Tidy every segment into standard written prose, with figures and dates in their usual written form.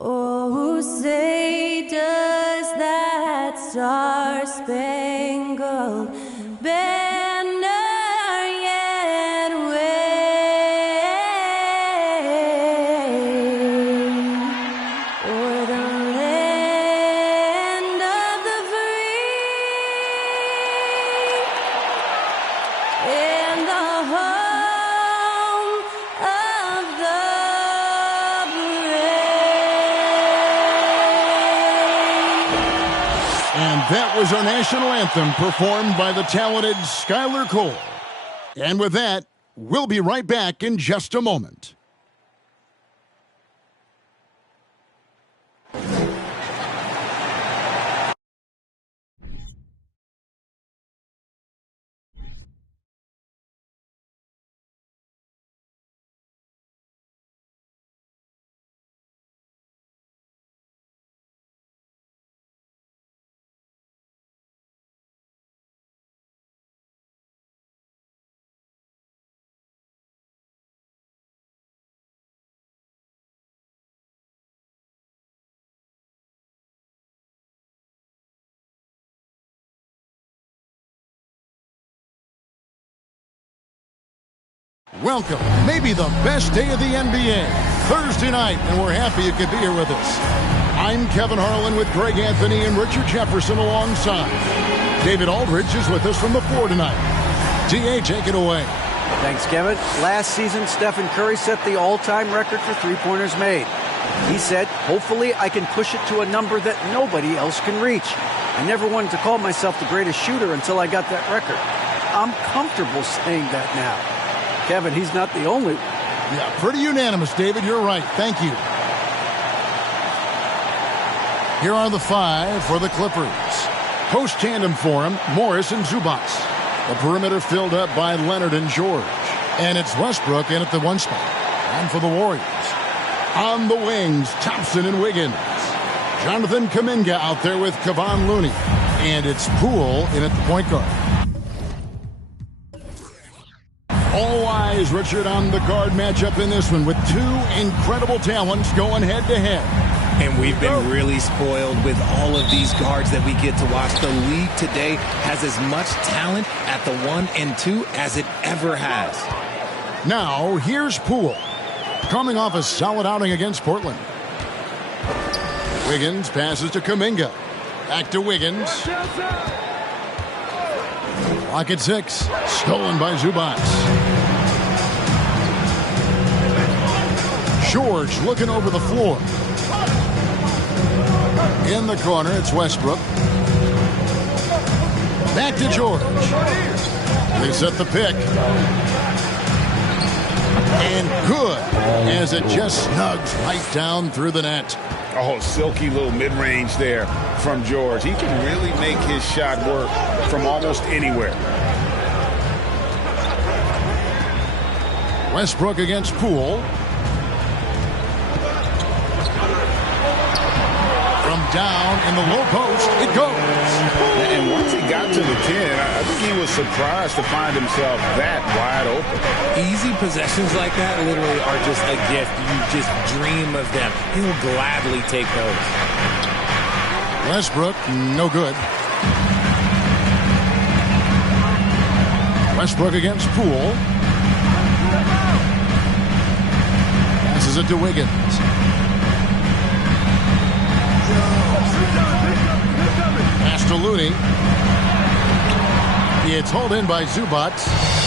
Oh, say does that star-spangled banner yet wave o'er the land of the free and the home of the And that was our national anthem performed by the talented Skylar Cole. And with that, we'll be right back in just a moment. Welcome, maybe the best day of the NBA, Thursday night, and we're happy you could be here with us. I'm Kevin Harlan with Greg Anthony and Richard Jefferson alongside. David Aldridge is with us from the floor tonight. DA, take it away. Thanks, Kevin. Last season, Stephen Curry set the all-time record for three-pointers made. He said, hopefully I can push it to a number that nobody else can reach. I never wanted to call myself the greatest shooter until I got that record. I'm comfortable saying that now. Kevin, he's not the only one. Yeah, pretty unanimous, David. You're right. Thank you. Here are the five for the Clippers. Post tandem for him, Morris and Zubac. The perimeter filled up by Leonard and George. And it's Westbrook in at the one spot. And for the Warriors, on the wings, Thompson and Wiggins. Jonathan Kuminga out there with Kevon Looney. And it's Poole in at the point guard. All eyes, Richard, on the guard matchup in this one with two incredible talents going head-to-head. And we've been really spoiled with all of these guards that we get to watch. The league today has as much talent at the 1 and 2 as it ever has. Now, here's Poole, coming off a solid outing against Portland. Wiggins passes to Kuminga. Back to Wiggins. Clock at 6. Stolen by Zubac. George looking over the floor. In the corner, it's Westbrook. Back to George. They set the pick. And good, as it just snugs right down through the net. Oh, silky little mid-range there from George. He can really make his shot work from almost anywhere. Westbrook against Poole. From down in the low post, it goes. And once he got to the 10, I think he was surprised to find himself that wide open. Easy possessions like that literally are just a gift. You just dream of them. He'll gladly take those. Westbrook, no good. Westbrook against Poole. Passes it to Wiggins. Pass to Looney. It's hauled in by Zubac.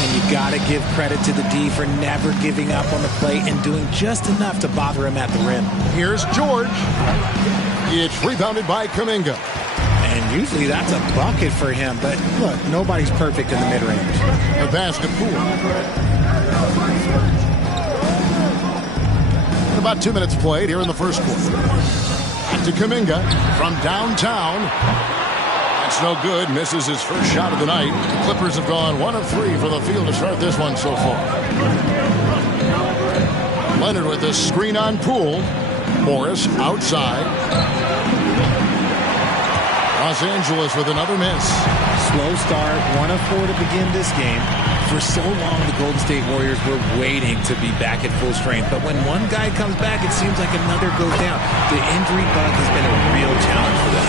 And you got to give credit to the D for never giving up on the play and doing just enough to bother him at the rim. Here's George. It's rebounded by Kuminga. And usually that's a bucket for him, but look, nobody's perfect in the mid-range. The pass to Poole. About 2 minutes played here in the first quarter. Back to Kuminga from downtown. That's no good. Misses his first shot of the night. The Clippers have gone 1 of 3 for the field to start this one so far. Leonard with the screen on Poole. Morris outside. Los Angeles with another miss. Slow start, 1 of 4 to begin this game. For so long, the Golden State Warriors were waiting to be back at full strength. But when one guy comes back, it seems like another goes down. The injury bug has been a real challenge for them.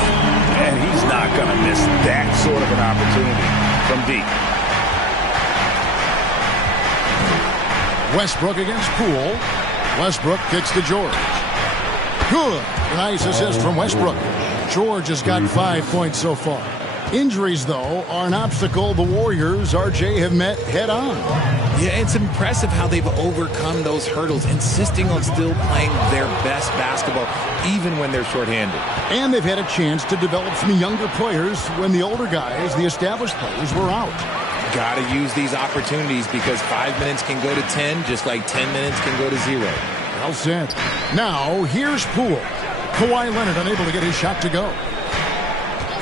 And he's not going to miss that sort of an opportunity from deep. Westbrook against Poole. Westbrook kicks to George. Good. Nice assist from Westbrook. George has got 5 points so far. Injuries, though, are an obstacle the Warriors, RJ, have met head-on. Yeah, it's impressive how they've overcome those hurdles, insisting on still playing their best basketball, even when they're shorthanded. And they've had a chance to develop some younger players when the older guys, the established players, were out. Got to use these opportunities because 5 minutes can go to 10, just like 10 minutes can go to 0. Well said. Now, here's Poole. Kawhi Leonard unable to get his shot to go.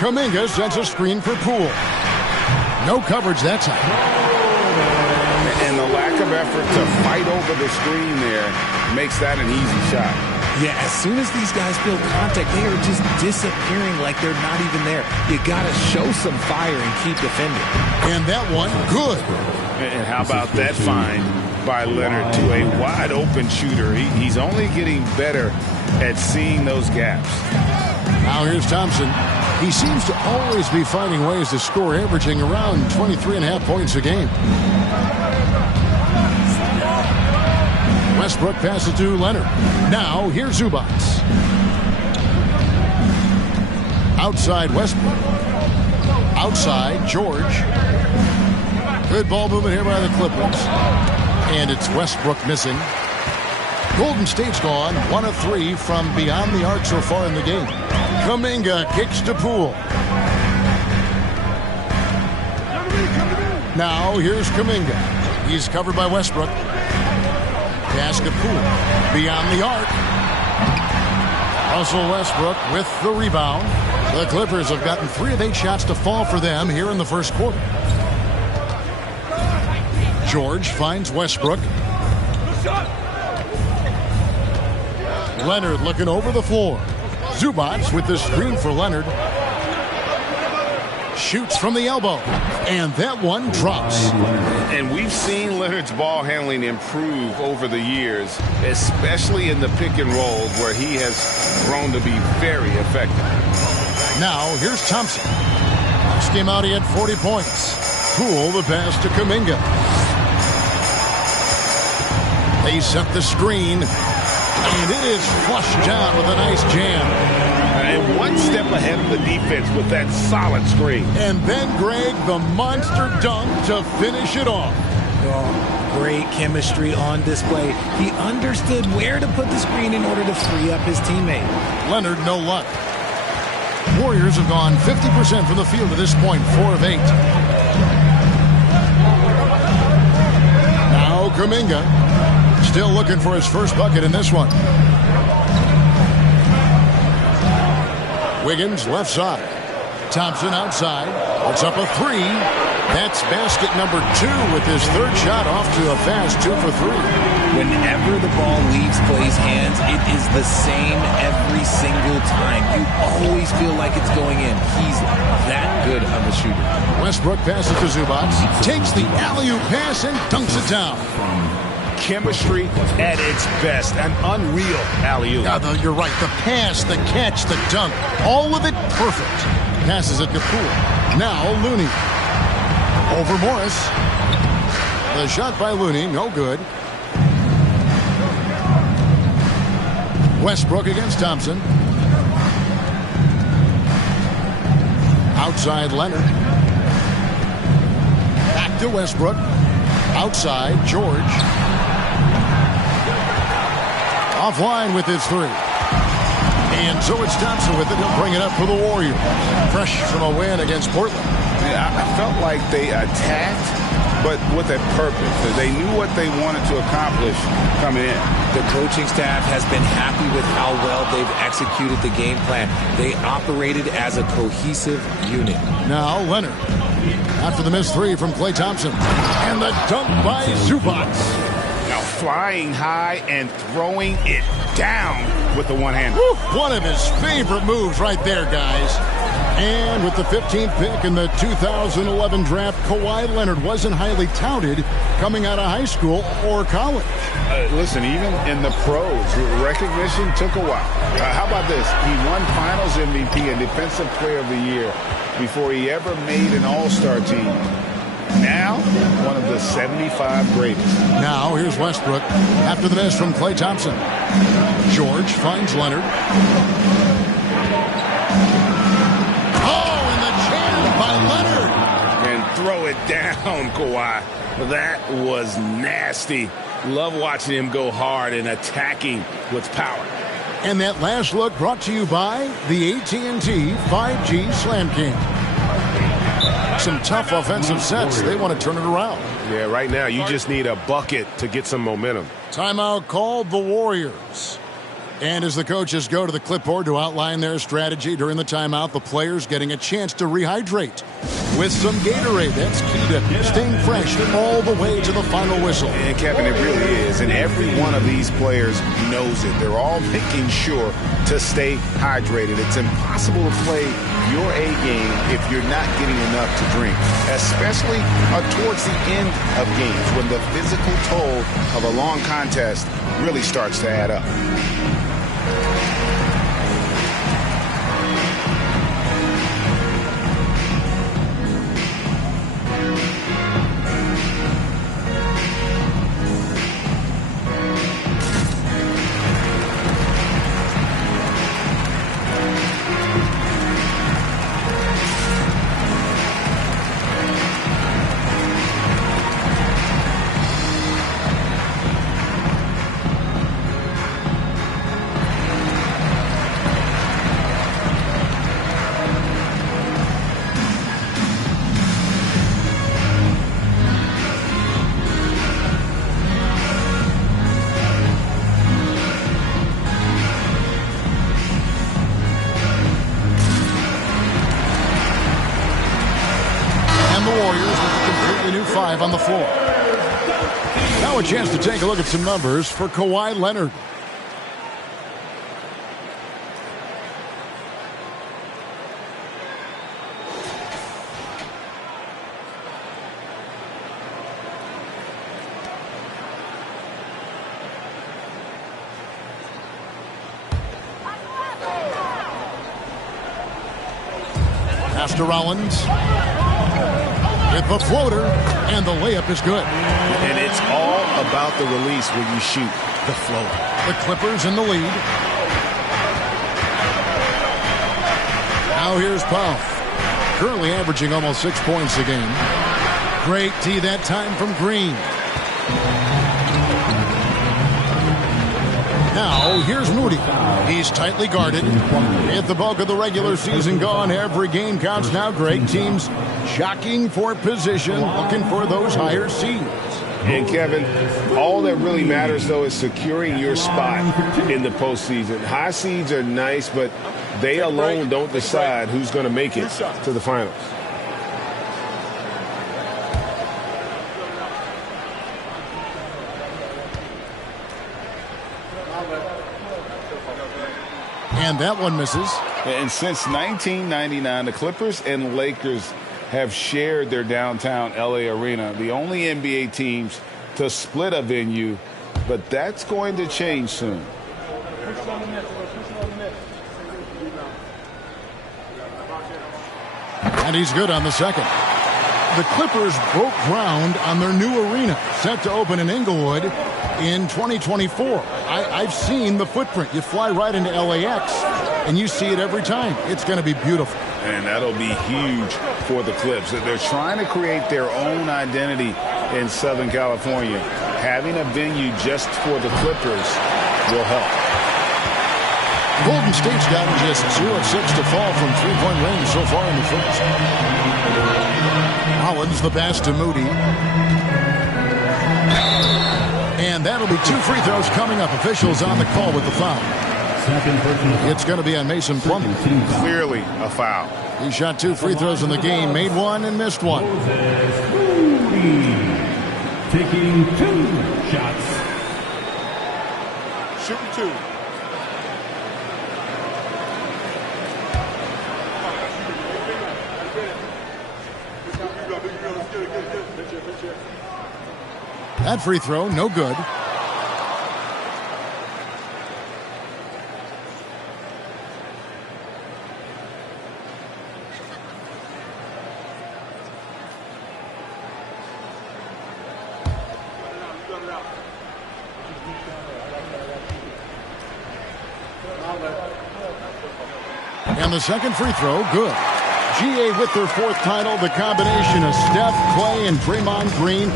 Kuminga sets a screen for Poole. No coverage that time. And the lack of effort to fight over the screen there makes that an easy shot. Yeah, as soon as these guys feel contact, they are just disappearing like they're not even there. You got to show some fire and keep defending. And that one, good. And how about that find by Leonard to a wide-open shooter? He's only getting better at seeing those gaps. Now here's Thompson. He seems to always be finding ways to score, averaging around 23.5 points a game. Westbrook passes to Leonard. Now here's Zubac. Outside Westbrook. Outside George. Good ball movement here by the Clippers. And it's Westbrook missing. Golden State's gone 1 of 3 from beyond the arc so far in the game. Kuminga kicks to Poole. Now here's Kuminga. He's covered by Westbrook. Pass to Poole. Beyond the arc. Russell Westbrook with the rebound. The Clippers have gotten 3 of 8 shots to fall for them here in the first quarter. George finds Westbrook. Leonard looking over the floor. Zubac with the screen for Leonard. Shoots from the elbow. And that one drops. And we've seen Leonard's ball handling improve over the years, especially in the pick and roll where he has grown to be very effective. Now here's Thompson. Last game out he had 40 points. Poole the pass to Kuminga. They set the screen. And it is flushed down with a nice jam. And one step ahead of the defense with that solid screen. And then Greg, the monster dunk to finish it off. Oh, great chemistry on display. He understood where to put the screen in order to free up his teammate. Leonard, no luck. Warriors have gone 50% from the field to this point, 4 of 8. Now Kuminga. Still looking for his first bucket in this one. Wiggins left side. Thompson outside. It's up a 3. That's basket number 2 with his third shot off to a fast 2 for 3. Whenever the ball leaves Clay's hands, it is the same every single time. You always feel like it's going in. He's that good of a shooter. Westbrook passes to Zubac. Takes the alley-oop pass and dunks it down. Chemistry at its best. An unreal alley-oop. You're right. The pass, the catch, the dunk. All of it perfect. Passes it to Poole. Now Looney. Over Morris. The shot by Looney, no good. Westbrook against Thompson. Outside Leonard. Back to Westbrook. Outside George. Offline with his 3. And so it's Thompson with it. He'll bring it up for the Warriors. Fresh from a win against Portland. Yeah, I felt like they attacked, but with a purpose. They knew what they wanted to accomplish coming in. The coaching staff has been happy with how well they've executed the game plan. They operated as a cohesive unit. Now Leonard. After the missed 3 from Klay Thompson. And the dunk by Zubac. Now flying high and throwing it down with the one-hander. One of his favorite moves right there, guys. And with the 15th pick in the 2011 draft, Kawhi Leonard wasn't highly touted coming out of high school or college. Listen, even in the pros, recognition took a while. How about this? He won Finals MVP and Defensive Player of the Year before he ever made an All-Star team. Now, one of the 75 greatest. Now, here's Westbrook after the miss from Klay Thompson. George finds Leonard. By Leonard. And throw it down, Kawhi. That was nasty. Love watching him go hard and attacking with power. And that last look brought to you by the AT&T 5G Slam King. Some tough offensive sets. They want to turn it around. Yeah, right now you just need a bucket to get some momentum. Timeout called the Warriors. And as the coaches go to the clipboard to outline their strategy during the timeout, the players getting a chance to rehydrate with some Gatorade. That's key to staying fresh all the way to the final whistle. And Kevin, it really is. And every one of these players knows it. They're all making sure to stay hydrated. It's impossible to play your A game if you're not getting enough to drink, especially towards the end of games when the physical toll of a long contest really starts to add up. On the floor. Now a chance to take a look at some numbers for Kawhi Leonard. Pass to Rollins. With the floater, and the layup is good. And it's all about the release when you shoot the floater. The Clippers in the lead. Now here's Powell. Currently averaging almost 6 points a game. Great tee that time from Green. Now, here's Moody. He's tightly guarded. With the bulk of the regular season gone, every game counts now. Great teams jockeying for position, looking for those higher seeds. And, Kevin, all that really matters, though, is securing your spot in the postseason. High seeds are nice, but they alone don't decide who's going to make it to the finals. And that one misses. And since 1999, the Clippers and Lakers have shared their downtown L.A. arena, the only NBA teams to split a venue, but that's going to change soon. And he's good on the second. The Clippers broke ground on their new arena, set to open in Inglewood in 2024. I've seen the footprint. You fly right into LAX, and you see it every time. It's going to be beautiful. And that'll be huge for the Clips. They're trying to create their own identity in Southern California. Having a venue just for the Clippers will help. Golden State's gotten just 2 of 6 to fall from three-point range so far in the first. Rollins the pass to Moody. And that'll be 2 free throws coming up. Officials on the call with the foul. It's going to be on Mason Plumlee. Clearly a foul. He shot 2 free throws in the game, made 1 and missed 1. Taking 2 shots. shooting 2. That free throw, no good. And the second free throw, good. GA with their 4th title, the combination of Steph, Clay, and Draymond Green,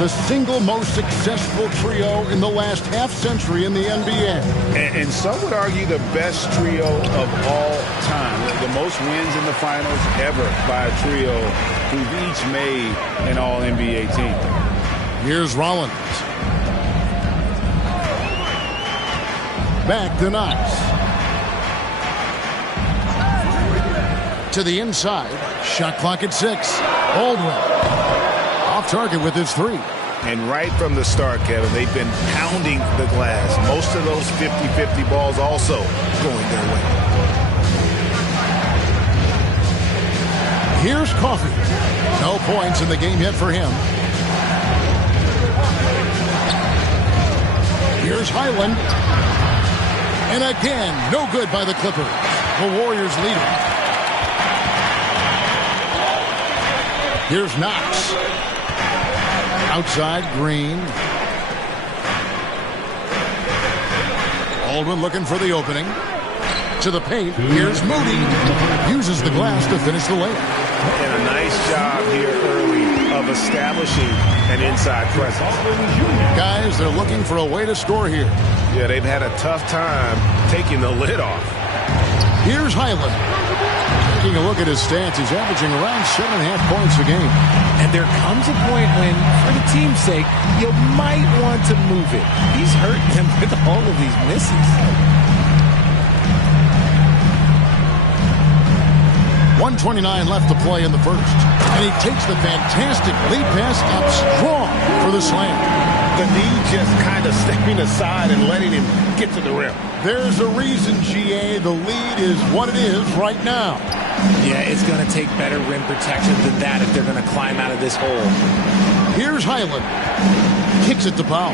the single most successful trio in the last half-century in the NBA. And some would argue the best trio of all time. The most wins in the finals ever by a trio who've each made an All-NBA team. Here's Rollins. Back to Knox. To the inside. Shot clock at 6. Baldwin. Off target with his 3. And right from the start, Kevin, they've been pounding the glass. Most of those 50-50 balls also going their way. Here's Coffey. No points in the game yet for him. Here's Highland. And again, no good by the Clippers. The Warriors lead it. Here's Knox. Outside, Green. Baldwin looking for the opening. To the paint. Here's Moody. Uses the glass to finish the layup. And a nice job here early of establishing an inside presence. Guys, they're looking for a way to score here. Yeah, they've had a tough time taking the lid off. Here's Highland. Taking a look at his stats, he's averaging around 7.5 points a game. And there comes a point when, for the team's sake, you might want to move it. He's hurting them with all of these misses. 1:29 left to play in the first. And he takes the fantastic lead pass up strong for the slam. The knee just kind of stepping aside and letting him get to the rim. There's a reason, GA. The lead is what it is right now. Yeah, it's going to take better rim protection than that if they're going to climb out of this hole. Here's Highland. Kicks it to Powell.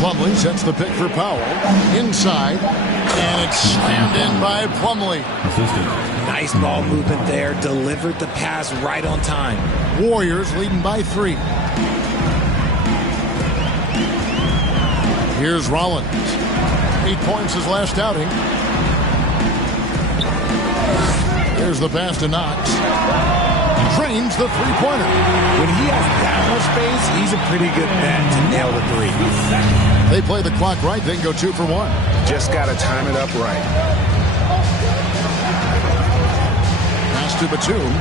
Plumlee sets the pick for Powell. Inside. And it's slammed in by Plumlee. Nice ball movement there. Delivered the pass right on time. Warriors leading by 3. Here's Rollins. 8 points his last outing. Here's the pass to Knox. Drains the three-pointer. When he has that much space, he's a pretty good bet to nail the 3. They play the clock right, then go 2 for 1. Just got to time it up right. Pass to Batum.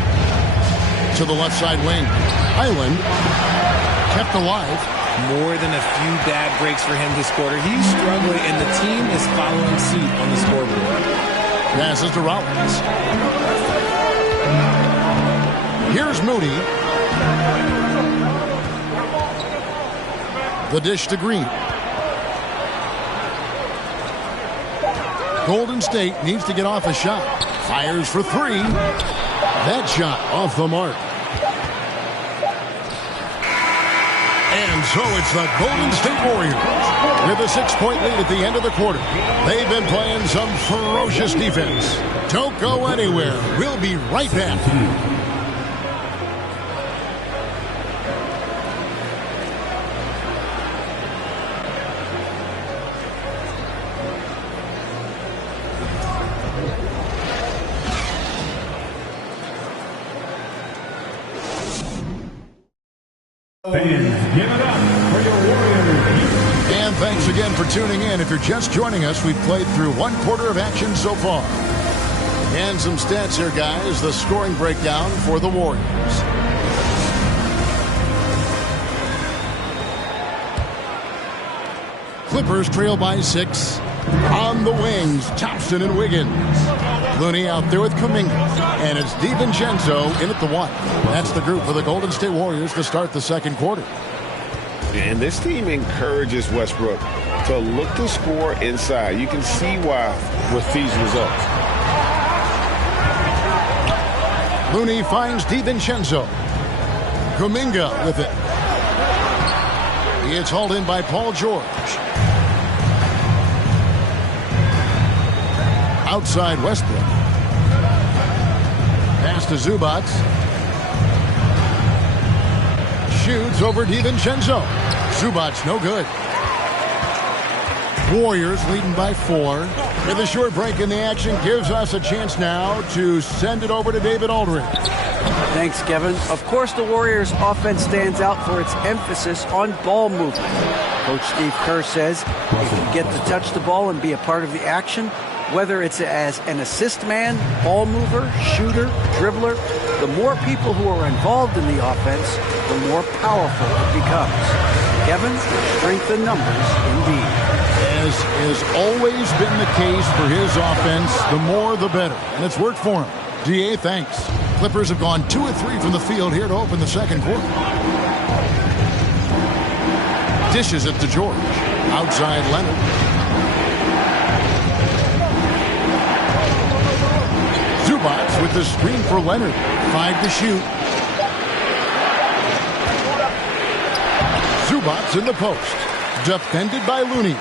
To the left side wing. Highland kept alive. More than a few bad breaks for him this quarter. He's struggling, and the team is following suit on the scoreboard. Passes to Rollins. Here's Moody. The dish to Green. Golden State needs to get off a shot. Fires for 3. That shot off the mark. And so it's the Golden State Warriors with a 6-point lead at the end of the quarter. They've been playing some ferocious defense. Don't go anywhere. We'll be right back. Fans, give it up for your Warriors. And thanks again for tuning in. If you're just joining us, we've played through 1 quarter of action so far. And some stats here, guys. The scoring breakdown for the Warriors. Clippers trail by 6. On the wings, Thompson and Wiggins. Looney out there with Kuminga. And it's DiVincenzo in at the 1. That's the group for the Golden State Warriors to start the second quarter. And this team encourages Westbrook to look to score inside. You can see why with these results. Looney finds DiVincenzo. Kuminga with it. It's hauled in by Paul George. Outside Westbrook. Pass to Zubac. Shoots over DiVincenzo. Zubac no good. Warriors leading by 4. With a short break in the action gives us a chance now to send it over to David Aldridge. Thanks, Kevin. Of course, the Warriors' offense stands out for its emphasis on ball movement. Coach Steve Kerr says if you get to touch the ball and be a part of the action, whether it's as an assist man, ball mover, shooter, dribbler, the more people who are involved in the offense, the more powerful it becomes. Kevin, strength in numbers indeed. As has always been the case for his offense, the more the better. And it's worked for him. DA, thanks. Clippers have gone 2 of 3 from the field here to open the second quarter. Dishes it to George. Outside Leonard. Zubac with the screen for Leonard. 5 to shoot. Zubac in the post. Defended by Looney.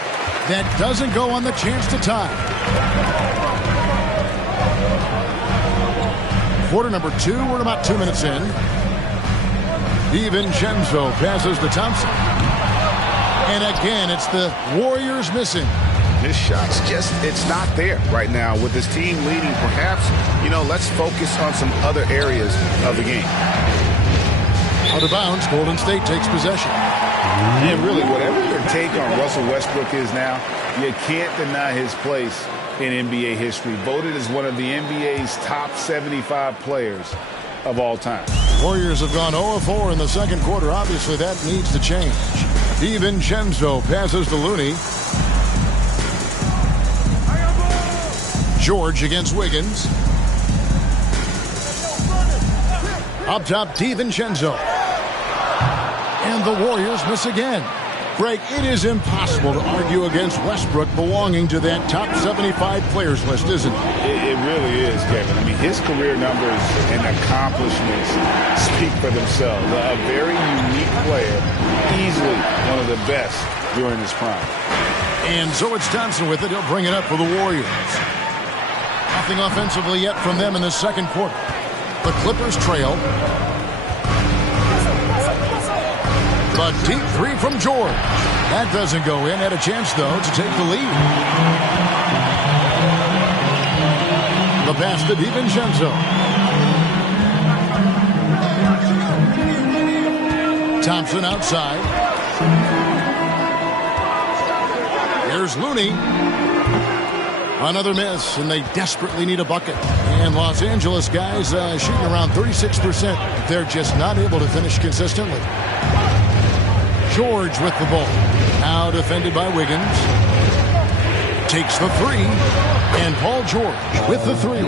That doesn't go on the chance to tie. Quarter number 2. We're about 2 minutes in. DiVincenzo passes to Thompson. And again, it's the Warriors missing. His shot's just, it's not there right now with his team leading. Perhaps, let's focus on some other areas of the game. Out of bounds, Golden State takes possession. And really, whatever your take on Russell Westbrook is now, you can't deny his place in NBA history. Voted as one of the NBA's top 75 players of all time. Warriors have gone 0 of 4 in the second quarter. Obviously, that needs to change. DiVincenzo passes to Looney. George against Wiggins. Up top, DiVincenzo. And the Warriors miss again. Greg, it is impossible to argue against Westbrook belonging to that top 75 players list, isn't it? It really is, Kevin. I mean, his career numbers and accomplishments speak for themselves. A very unique player, easily one of the best during his prime. And so it's Thompson with it. He'll bring it up for the Warriors. Nothing offensively yet from them in the second quarter. The Clippers trail. The deep 3 from George. That doesn't go in. Had a chance, though, to take the lead. The pass to DiVincenzo. Thompson outside. Here's Looney. Another miss, and they desperately need a bucket. And Los Angeles guys shooting around 36%. They're just not able to finish consistently. George with the ball. Now defended by Wiggins. Takes the 3. And Paul George with the 3.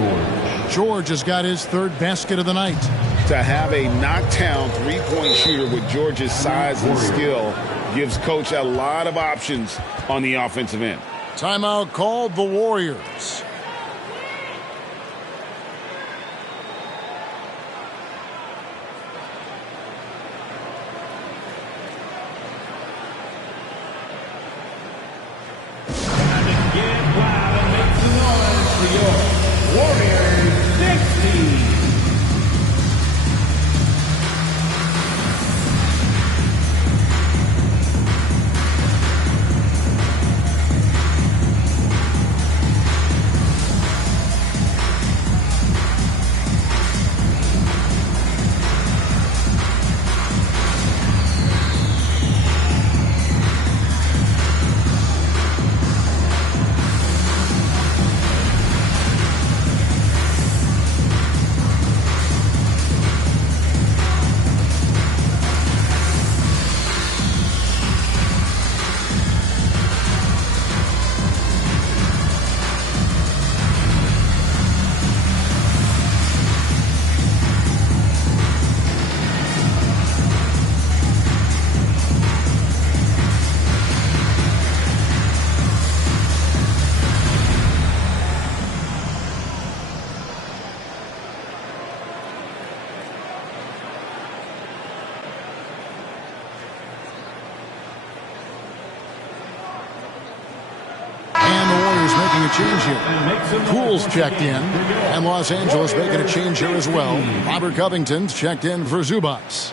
George has got his 3rd basket of the night. To have a knockdown three-point shooter with George's size and skill gives Coach a lot of options on the offensive end. Timeout called the Warriors. a change here. Poole's checked in, and Los Angeles making a change here as well. Robert Covington's checked in for Zubats.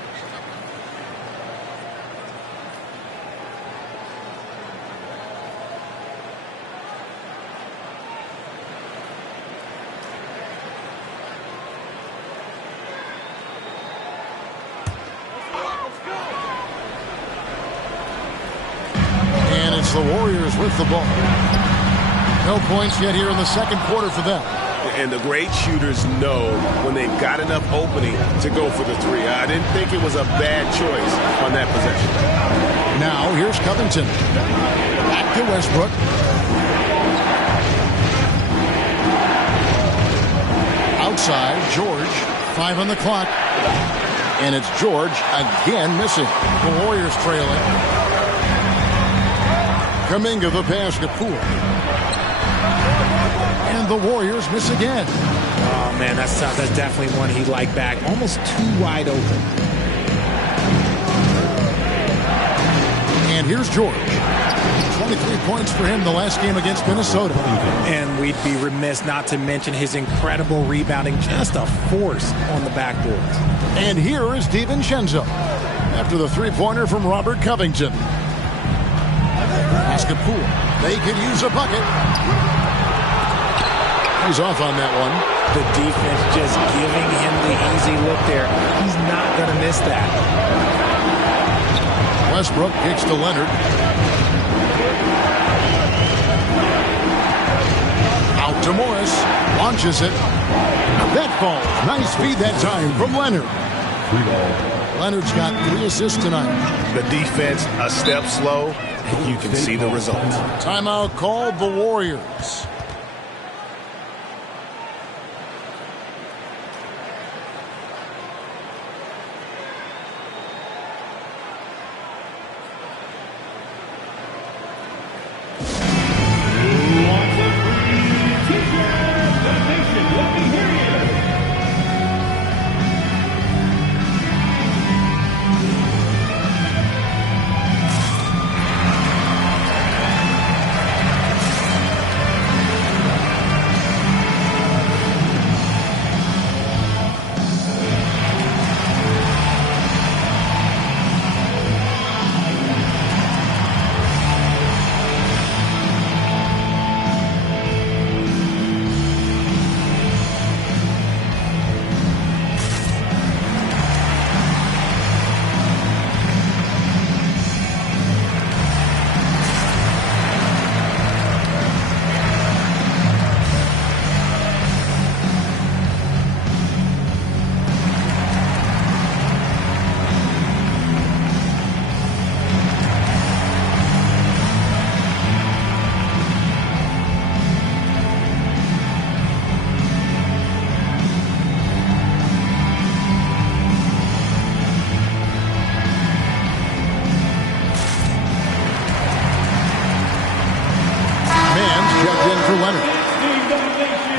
The Warriors with the ball. No points yet here in the second quarter for them. And the great shooters know when they've got enough opening to go for the three. I didn't think it was a bad choice on that possession. Now here's Covington. Back to Westbrook. Outside, George. 5 on the clock. And it's George again missing. The Warriors trailing. Kuminga the pass to Poole. And the Warriors miss again. Oh, man, that's tough. That's definitely one he'd like back. Almost too wide open. And here's George. 23 points for him the last game against Minnesota. And we'd be remiss not to mention his incredible rebounding. Just a force on the backboards. And here is DiVincenzo after the three-pointer from Robert Covington. Poole. They could use a bucket. He's off on that one. The defense just giving him the easy look there. He's not going to miss that. Westbrook kicks to Leonard. Out to Morris. Launches it. That ball. Nice feed that time from Leonard. Leonard's got 3 assists tonight. The defense a step slow. You can see the result. Timeout called the Warriors.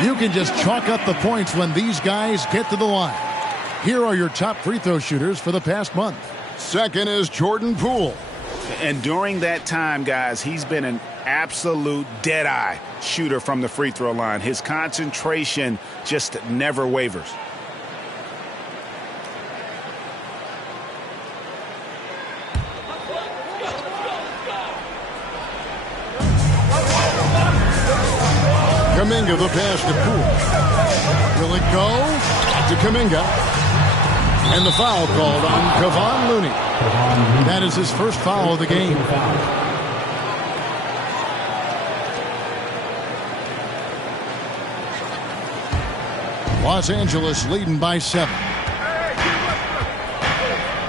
You can just chalk up the points when these guys get to the line. Here are your top free throw shooters for the past month. Second is Jordan Poole. And during that time, guys, he's been an absolute dead-eye shooter from the free throw line. His concentration just never wavers. Kuminga the pass to Poole. Will it go? To Kuminga. And the foul called on Kevon Looney. That is his first foul of the game. Los Angeles leading by 7.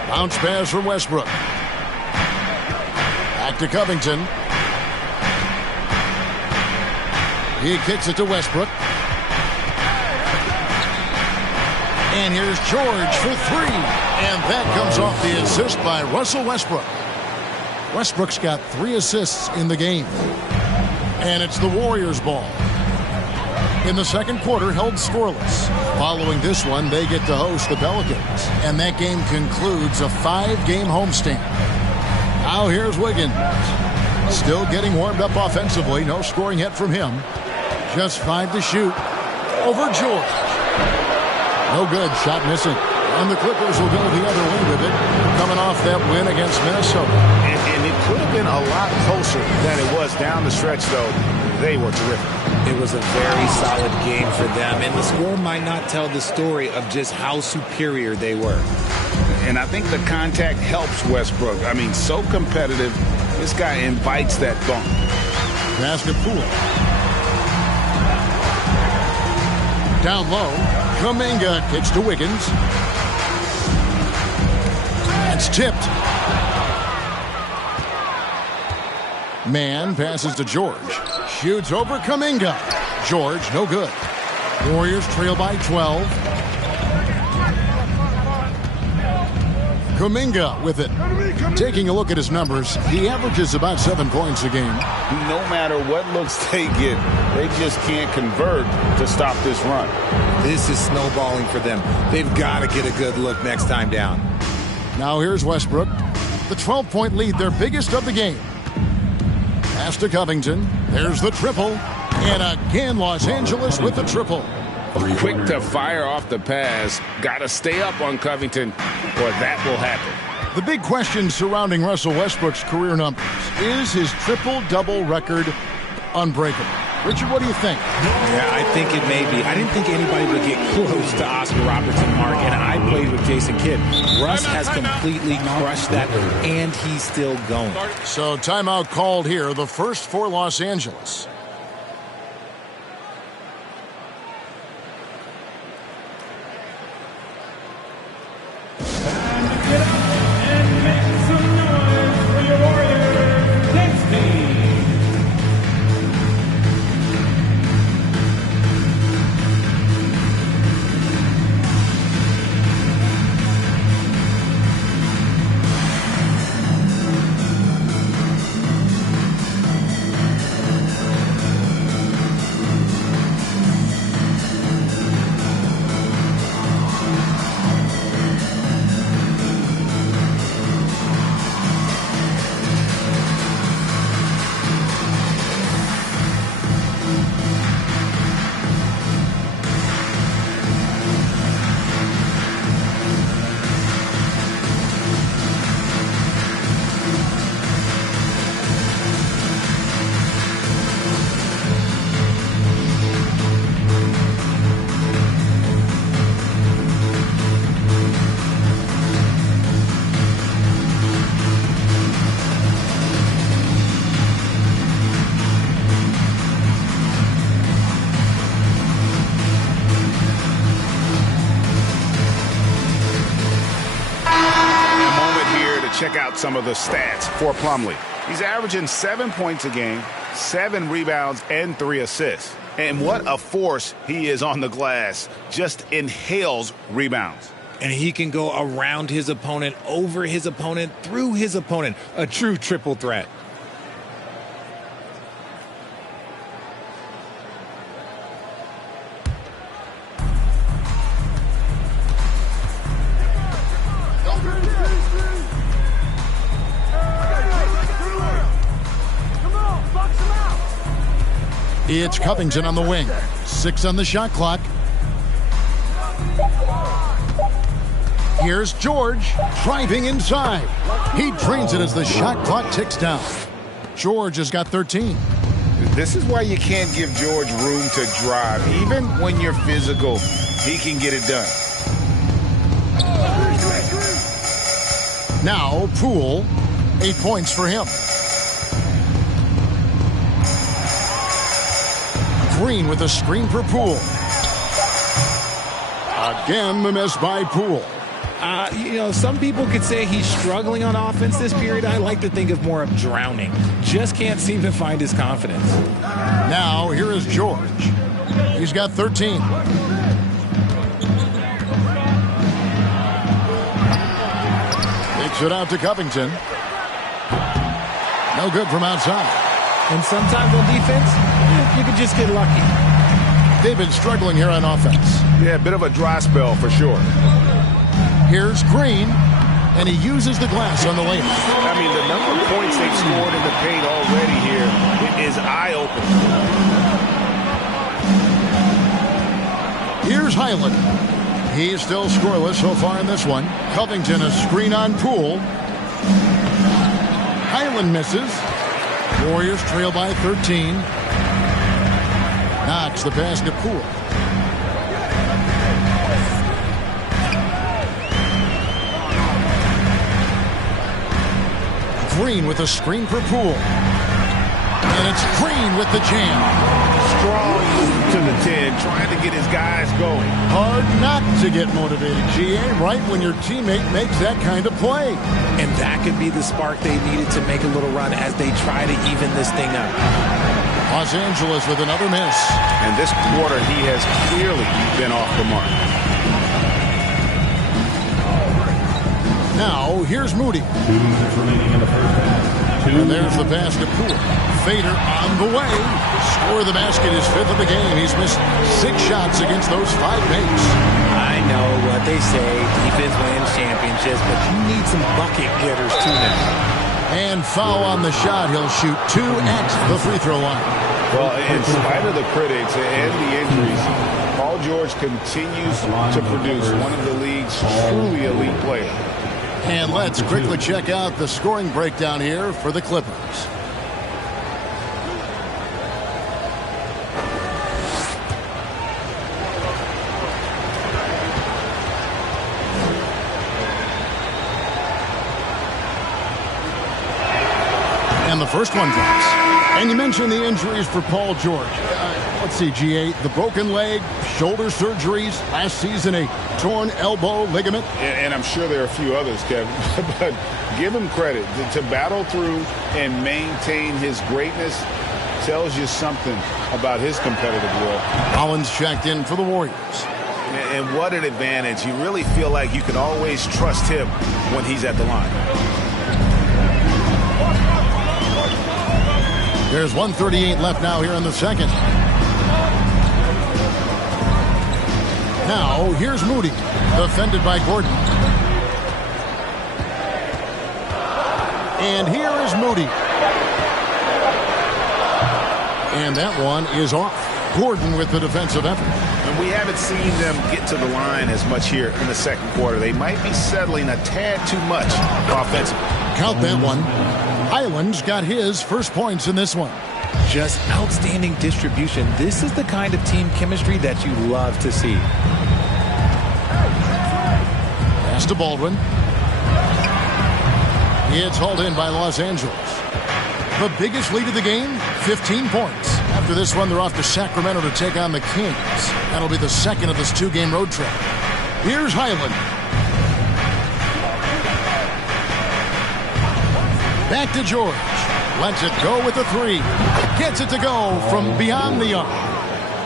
Bounce pass from Westbrook. Back to Covington. He kicks it to Westbrook. And here's George for 3. And that comes off the assist by Russell Westbrook. Westbrook's got 3 assists in the game. And it's the Warriors' ball. In the second quarter, held scoreless. Following this one, they get to host the Pelicans. And that game concludes a 5-game homestand. Now here's Wiggins. Still getting warmed up offensively. No scoring yet from him. Just 5 to shoot. Over George. No good. Shot missing. And the Clippers will go the other way with it, coming off that win against Minnesota. And it could have been a lot closer than it was down the stretch, though. They were terrific. It was a very solid game for them, and the score might not tell the story of just how superior they were. And I think the contact helps Westbrook. I mean, so competitive. This guy invites that bump. Pass to Poole. Down low. Kuminga kicks to Wiggins. It's tipped. Man passes to George. Shoots over Kuminga. George, no good. Warriors trail by 12. Kuminga with it. Taking a look at his numbers, he averages about 7 points a game. No matter what looks they get, they just can't convert to stop this run. This is snowballing for them. They've got to get a good look next time down. Now here's Westbrook. The 12-point lead, their biggest of the game. Pass to Covington. There's the triple. And again, Los Angeles with the triple. Quick to fire off the pass. Got to stay up on Covington, or that will happen. The big question surrounding Russell Westbrook's career numbers. Is his triple-double record unbreakable? Richard, what do you think? Yeah, I think it may be. I didn't think anybody would get close to Oscar Robertson, Mark, and I played with Jason Kidd. Russ has completely crushed that, and he's still going. So timeout called here, the first for Los Angeles. Get up and make some noise for your Warriors. Next team. Check out some of the stats for Plumlee. He's averaging 7 points a game, 7 rebounds, and 3 assists. And what a force he is on the glass. Just inhales rebounds. And he can go around his opponent, over his opponent, through his opponent. A true triple threat. It's Covington on the wing. 6 on the shot clock. Here's George driving inside. He drains it as the shot clock ticks down. George has got 13. This is why you can't give George room to drive. Even when you're physical, he can get it done. Now Poole, 8 points for him. Green with a screen for Poole. Again, the miss by Poole. Some people could say he's struggling on offense this period. I like to think of more of drowning. Just can't seem to find his confidence. Now, here is George. He's got 13. Takes it out to Covington. No good from outside. And sometimes on defense, you can just get lucky. They've been struggling here on offense. Yeah, a bit of a dry spell for sure. Here's Green, and he uses the glass on the layup. I mean, the number of points they've scored in the paint already here is eye-opening. Here's Highland. He's still scoreless so far in this one. Covington a screen on Poole. Highland misses. Warriors trail by 13. Knox the pass to Poole. Green with a screen for Poole. And it's Green with the jam. Strong move to the 10, trying to get his guys going. Hard not to get motivated, GA, right when your teammate makes that kind of play. And that could be the spark they needed to make a little run as they try to even this thing up. Los Angeles with another miss. And this quarter, he has clearly been off the mark. Now, here's Moody. 2 minutes remaining in the first half. And there's the pass to Poole. Fader on the way. Score the basket, his 5th of the game. He's missed 6 shots against those 5 makes. I know what they say, defense wins championships, but you need some bucket getters too now. And foul on the shot. He'll shoot 2 at the free throw line. Well, in spite of the critics and the injuries, Paul George continues to produce one of the league's truly elite players. And let's quickly check out the scoring breakdown here for the Clippers. And the first one drops. And you mentioned the injuries for Paul George. Let's see, GA, the broken leg, shoulder surgeries, last season a torn elbow ligament. And I'm sure there are a few others, Kevin, but give him credit. To battle through and maintain his greatness tells you something about his competitive will. Collins checked in for the Warriors. And what an advantage. You really feel like you can always trust him when he's at the line. There's 1:38 left now here in the second. Now, here's Moody, defended by Gordon. And here is Moody. And that one is off. Gordon with the defensive effort. And we haven't seen them get to the line as much here in the second quarter. They might be settling a tad too much offensively. Count that one. Highland's got his first points in this one. Just outstanding distribution. This is the kind of team chemistry that you love to see. Pass to Baldwin. It's hauled in by Los Angeles. The biggest lead of the game, 15 points. After this one, they're off to Sacramento to take on the Kings. That'll be the second of this 2-game road trip. Here's Highland. Back to George. Lets it go with the 3. Gets it to go from beyond the arc.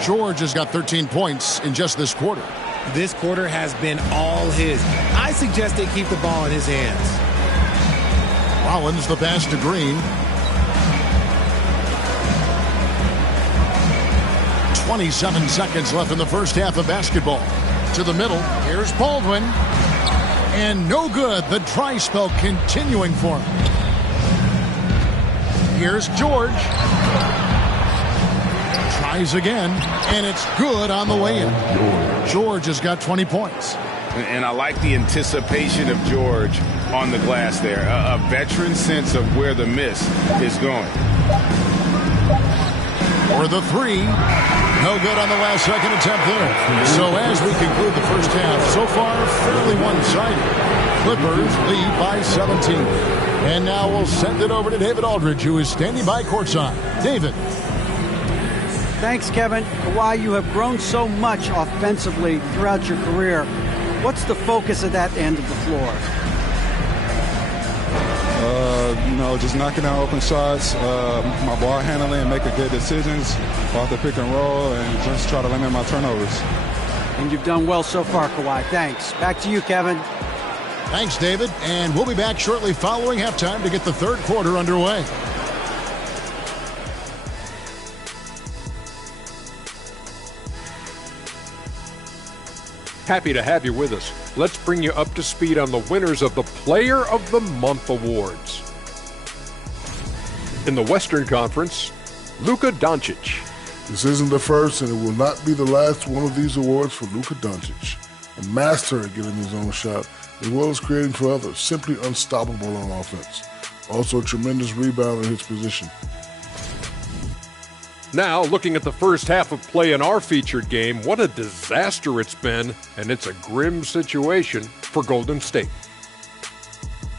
George has got 13 points in just this quarter. This quarter has been all his. I suggest they keep the ball in his hands. Rollins the pass to Green. 27 seconds left in the first half of basketball. To the middle. Here's Baldwin. And no good. The dry spell continuing for him. Here's George. Tries again, and it's good on the way in. George has got 20 points. And I like the anticipation of George on the glass there. A veteran sense of where the miss is going. For the 3. No good on the last second attempt there. So as we conclude the first half, so far fairly one-sided. Clippers lead by 17. And now we'll send it over to David Aldridge, who is standing by courtside. David. Thanks, Kevin. Kawhi, you have grown so much offensively throughout your career. What's the focus of that end of the floor? Just knocking down open shots, my ball handling, making good decisions off the pick and roll, and just try to limit my turnovers. And you've done well so far, Kawhi. Thanks. Back to you, Kevin. Thanks, David. And we'll be back shortly following halftime to get the third quarter underway. Happy to have you with us. Let's bring you up to speed on the winners of the Player of the Month awards. In the Western Conference, Luka Doncic. This isn't the first, and it will not be the last one of these awards for Luka Doncic. A master at getting his own shot, as well as creating for others. Simply unstoppable on offense. Also a tremendous rebounder in his position. Now, looking at the first half of play in our featured game, what a disaster it's been, and it's a grim situation for Golden State.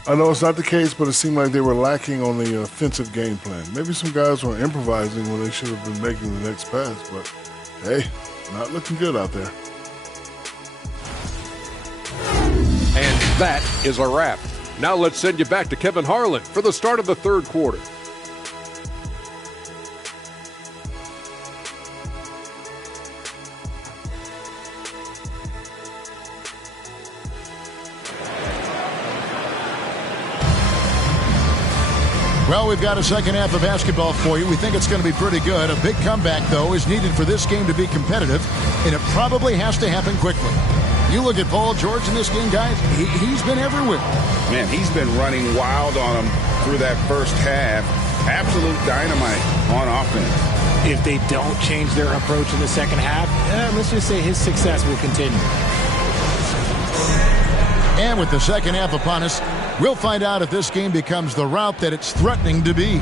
I know it's not the case, but it seemed like they were lacking on the offensive game plan. Maybe some guys were improvising when they should have been making the next pass, but hey, not looking good out there. And that is a wrap. Now let's send you back to Kevin Harlan for the start of the third quarter. Well, we've got a second half of basketball for you. We think it's going to be pretty good. A big comeback, though, is needed for this game to be competitive, and it probably has to happen quickly. You look at Paul George in this game, guys, he's been everywhere. Man, he's been running wild on him through that first half. Absolute dynamite on offense. If they don't change their approach in the second half, let's just say his success will continue. And with the second half upon us, we'll find out if this game becomes the route that it's threatening to be.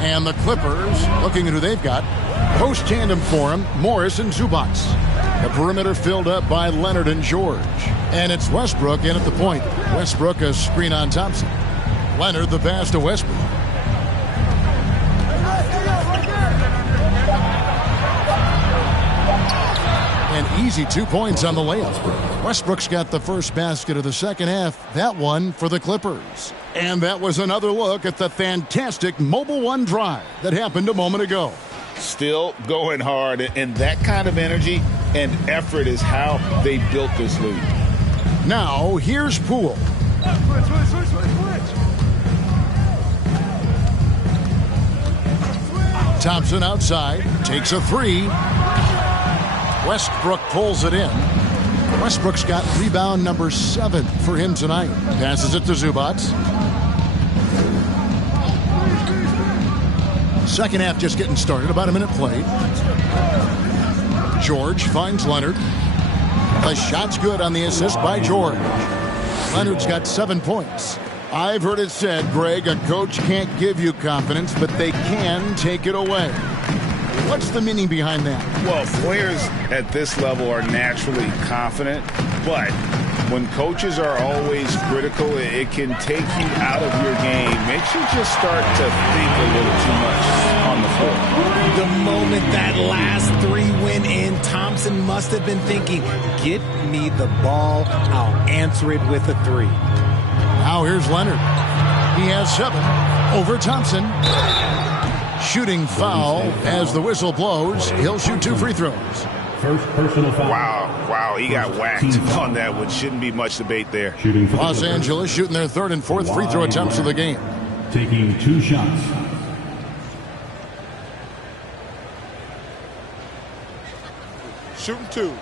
And the Clippers, looking at who they've got, post tandem for him, Morris and Zubac. The perimeter filled up by Leonard and George. And it's Westbrook in at the point. Westbrook a screen on Thompson. Leonard the pass to Westbrook. An easy 2 points on the layup. Westbrook's got the first basket of the second half. That one for the Clippers. And that was another look at the fantastic Mobile One drive that happened a moment ago. Still going hard, and that kind of energy and effort is how they built this lead. Now, here's Poole. Thompson outside, takes a three. Westbrook pulls it in. Westbrook's got rebound number 7 for him tonight. Passes it to Zubac. Second half just getting started. About a minute played. George finds Leonard. The shot's good on the assist by George. Leonard's got 7 points. I've heard it said, Greg, a coach can't give you confidence, but they can take it away. What's the meaning behind that? Well, players at this level are naturally confident, but when coaches are always critical, it can take you out of your game. Makes you just start to think a little too much on the floor. The moment that last three went in, Thompson must have been thinking, get me the ball, I'll answer it with a three. Now here's Leonard. He has 7 over Thompson. Shooting foul as the whistle blows. He'll shoot 2 free throws. First personal foul. Wow, he got whacked on that one. Shouldn't be much debate there. Los Angeles shooting their 3rd and 4th free throw attempts of the game. Taking 2 shots. Shooting 2.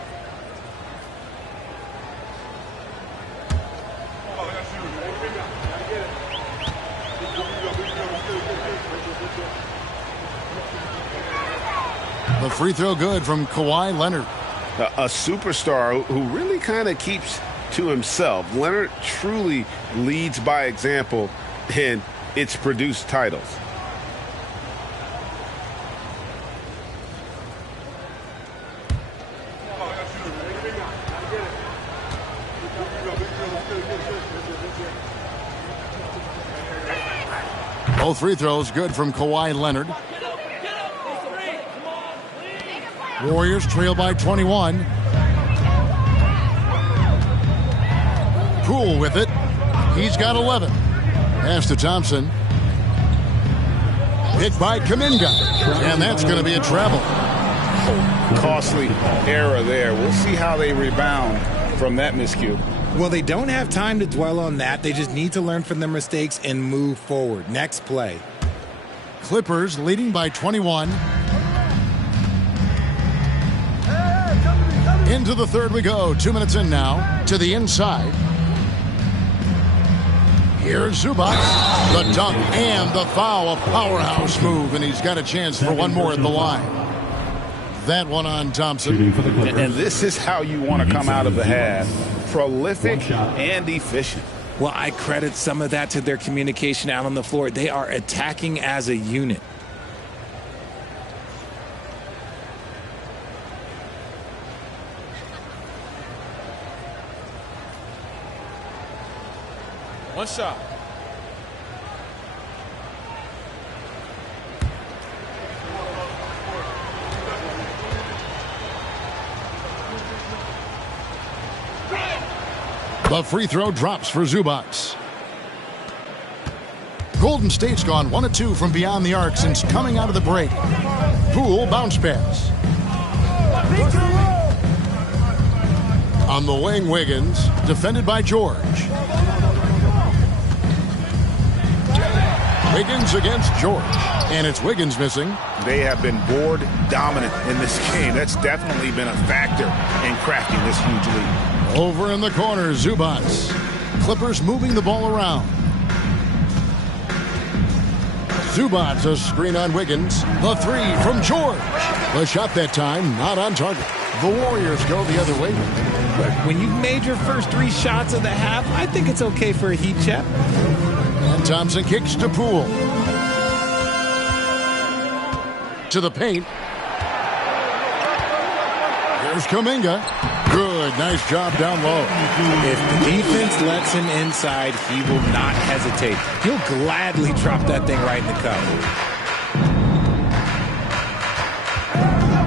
The free throw good from Kawhi Leonard. A superstar who really kind of keeps to himself. Leonard truly leads by example, and it's produced titles. Both free throws good from Kawhi Leonard. Warriors trail by 21. Poole with it. He's got 11. Pass to Thompson. Hit by Kuminga. And that's going to be a travel. Costly error there. We'll see how they rebound from that miscue. Well, they don't have time to dwell on that. They just need to learn from their mistakes and move forward. Next play. Clippers leading by 21. Into the third we go. 2 minutes in now. To the inside. Here's Zubac. The dunk and the foul. A powerhouse move, and he's got a chance for one more at the line. that one on Thompson. And this is how you want to come out of the half. Prolific and efficient. Well, I credit some of that to their communication out on the floor. They are attacking as a unit. One shot. The free throw drops for Zubac. Golden State's gone 1 of 2 from beyond the arc since coming out of the break. Poole bounce pass. On the wing, Wiggins, defended by George. Wiggins against George, and it's Wiggins missing. They have been board dominant in this game. That's definitely been a factor in crafting this huge lead. Over in the corner, Zubac. Clippers moving the ball around. Zubac, a screen on Wiggins. The three from George. The shot that time, not on target. The Warriors go the other way. Look, when you've made your first 3 shots of the half, I think it's okay for a heat check. And Thompson kicks to Poole. To the paint. Here's Kuminga. Good, nice job down low. If the defense lets him inside, he will not hesitate. He'll gladly drop that thing right in the cup.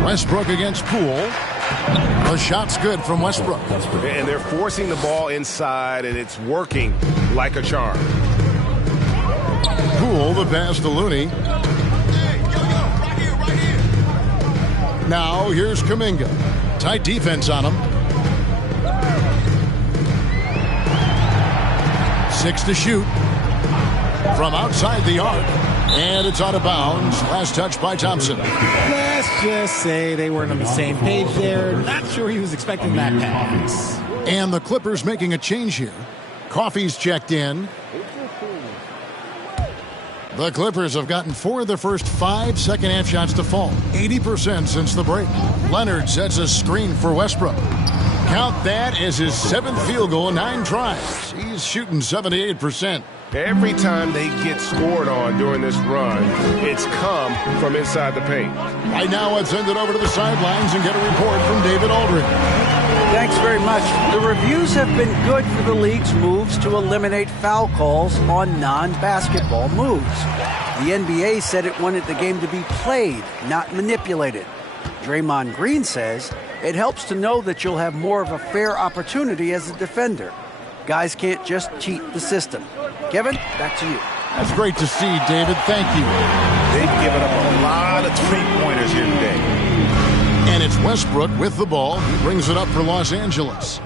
Westbrook against Poole. The shot's good from Westbrook. And they're forcing the ball inside, and it's working like a charm. Poole, the pass to Looney. Now here's Kuminga. Tight defense on him. 6 to shoot. From outside the arc. And it's out of bounds. Last touch by Thompson. Let's just say they weren't on the same page there. Not sure he was expecting that pass. And the Clippers making a change here. Coffey's checked in. The Clippers have gotten 4 of their first 5 second-half shots to fall. 80% since the break. Leonard sets a screen for Westbrook. Count that as his 7th field goal in 9 tries. He's shooting 78%. Every time they get scored on during this run, it's come from inside the paint. Right now, let's send it over to the sidelines and get a report from David Aldridge. Thanks very much. The reviews have been good for the league's moves to eliminate foul calls on non-basketball moves. The NBA said it wanted the game to be played, not manipulated. Draymond Green says it helps to know that you'll have more of a fair opportunity as a defender. Guys can't just cheat the system. Kevin, back to you. That's great to see, David. Thank you. They've given up a lot of three-pointers here today. And it's Westbrook with the ball. He brings it up for Los Angeles.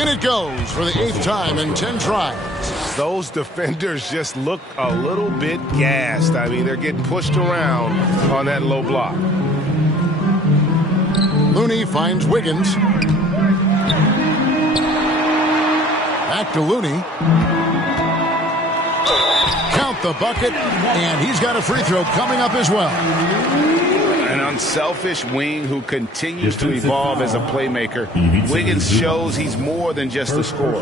In it goes for the 8th time in 10 tries. Those defenders just look a little bit gassed. I mean, they're getting pushed around on that low block. Looney finds Wiggins. Back to Looney. Count the bucket, and he's got a free throw coming up as well. An unselfish wing who continues to evolve as a playmaker. Wiggins shows he's more than just a scorer.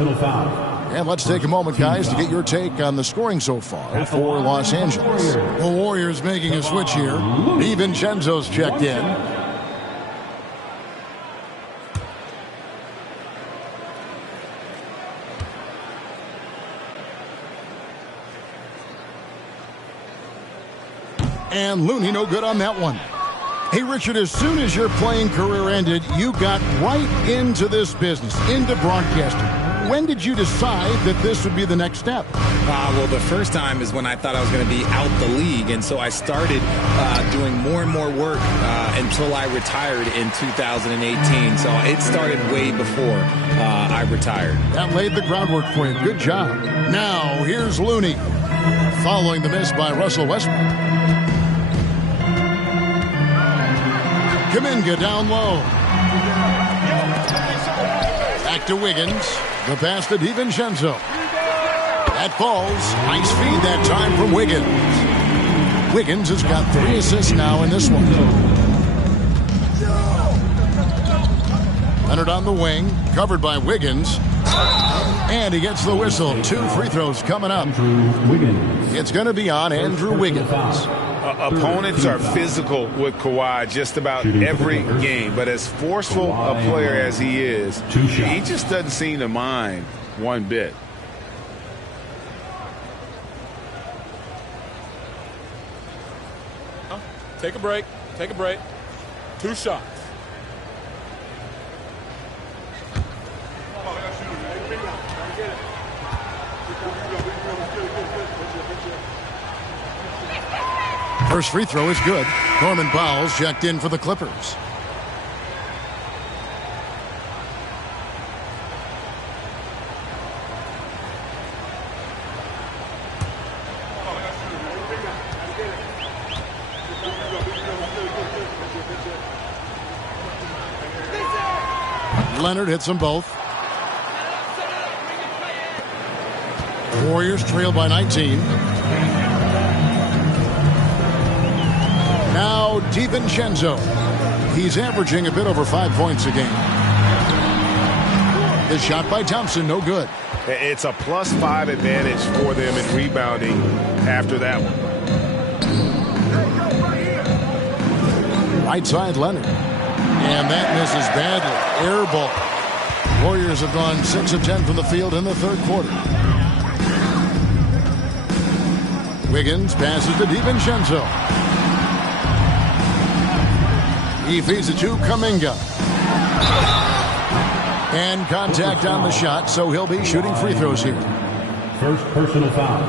And let's take a moment, guys, to get your take on the scoring so far for Los Angeles. The Warriors making a switch here. DiVincenzo's checked in. And Looney no good on that one. Hey, Richard, as soon as your playing career ended, you got right into this business, into broadcasting. When did you decide that this would be the next step? Well, the first time is when I thought I was going to be out the league, and so I started doing more and more work until I retired in 2018. So it started way before I retired. That laid the groundwork for you. Good job. Now, here's Looney, following the miss by Russell Westbrook. Kuminga down low. Back to Wiggins. The pass to DiVincenzo. That falls. Nice feed that time from Wiggins. Wiggins has got 3 assists now in this one. Leonard on the wing, covered by Wiggins. And he gets the whistle. 2 free throws coming up. It's going to be on Andrew Wiggins. Opponents are physical with Kawhi just about every game, but as forceful a player as he is, he just doesn't seem to mind one bit. Take a break. Take a break. 2 shots. First free throw is good. Norman Powell's checked in for the Clippers. Leonard hits them both. Warriors trail by 19. Now DiVincenzo. He's averaging a bit over 5 points a game. The shot by Thompson, no good. It's a +5 advantage for them in rebounding after that one. Right side Leonard. And that misses badly. Air ball. Warriors have gone 6 of 10 from the field in the third quarter. Wiggins passes to DiVincenzo. He feeds it to Kuminga. And contact on the shot, so he'll be shooting free throws here. First personal foul.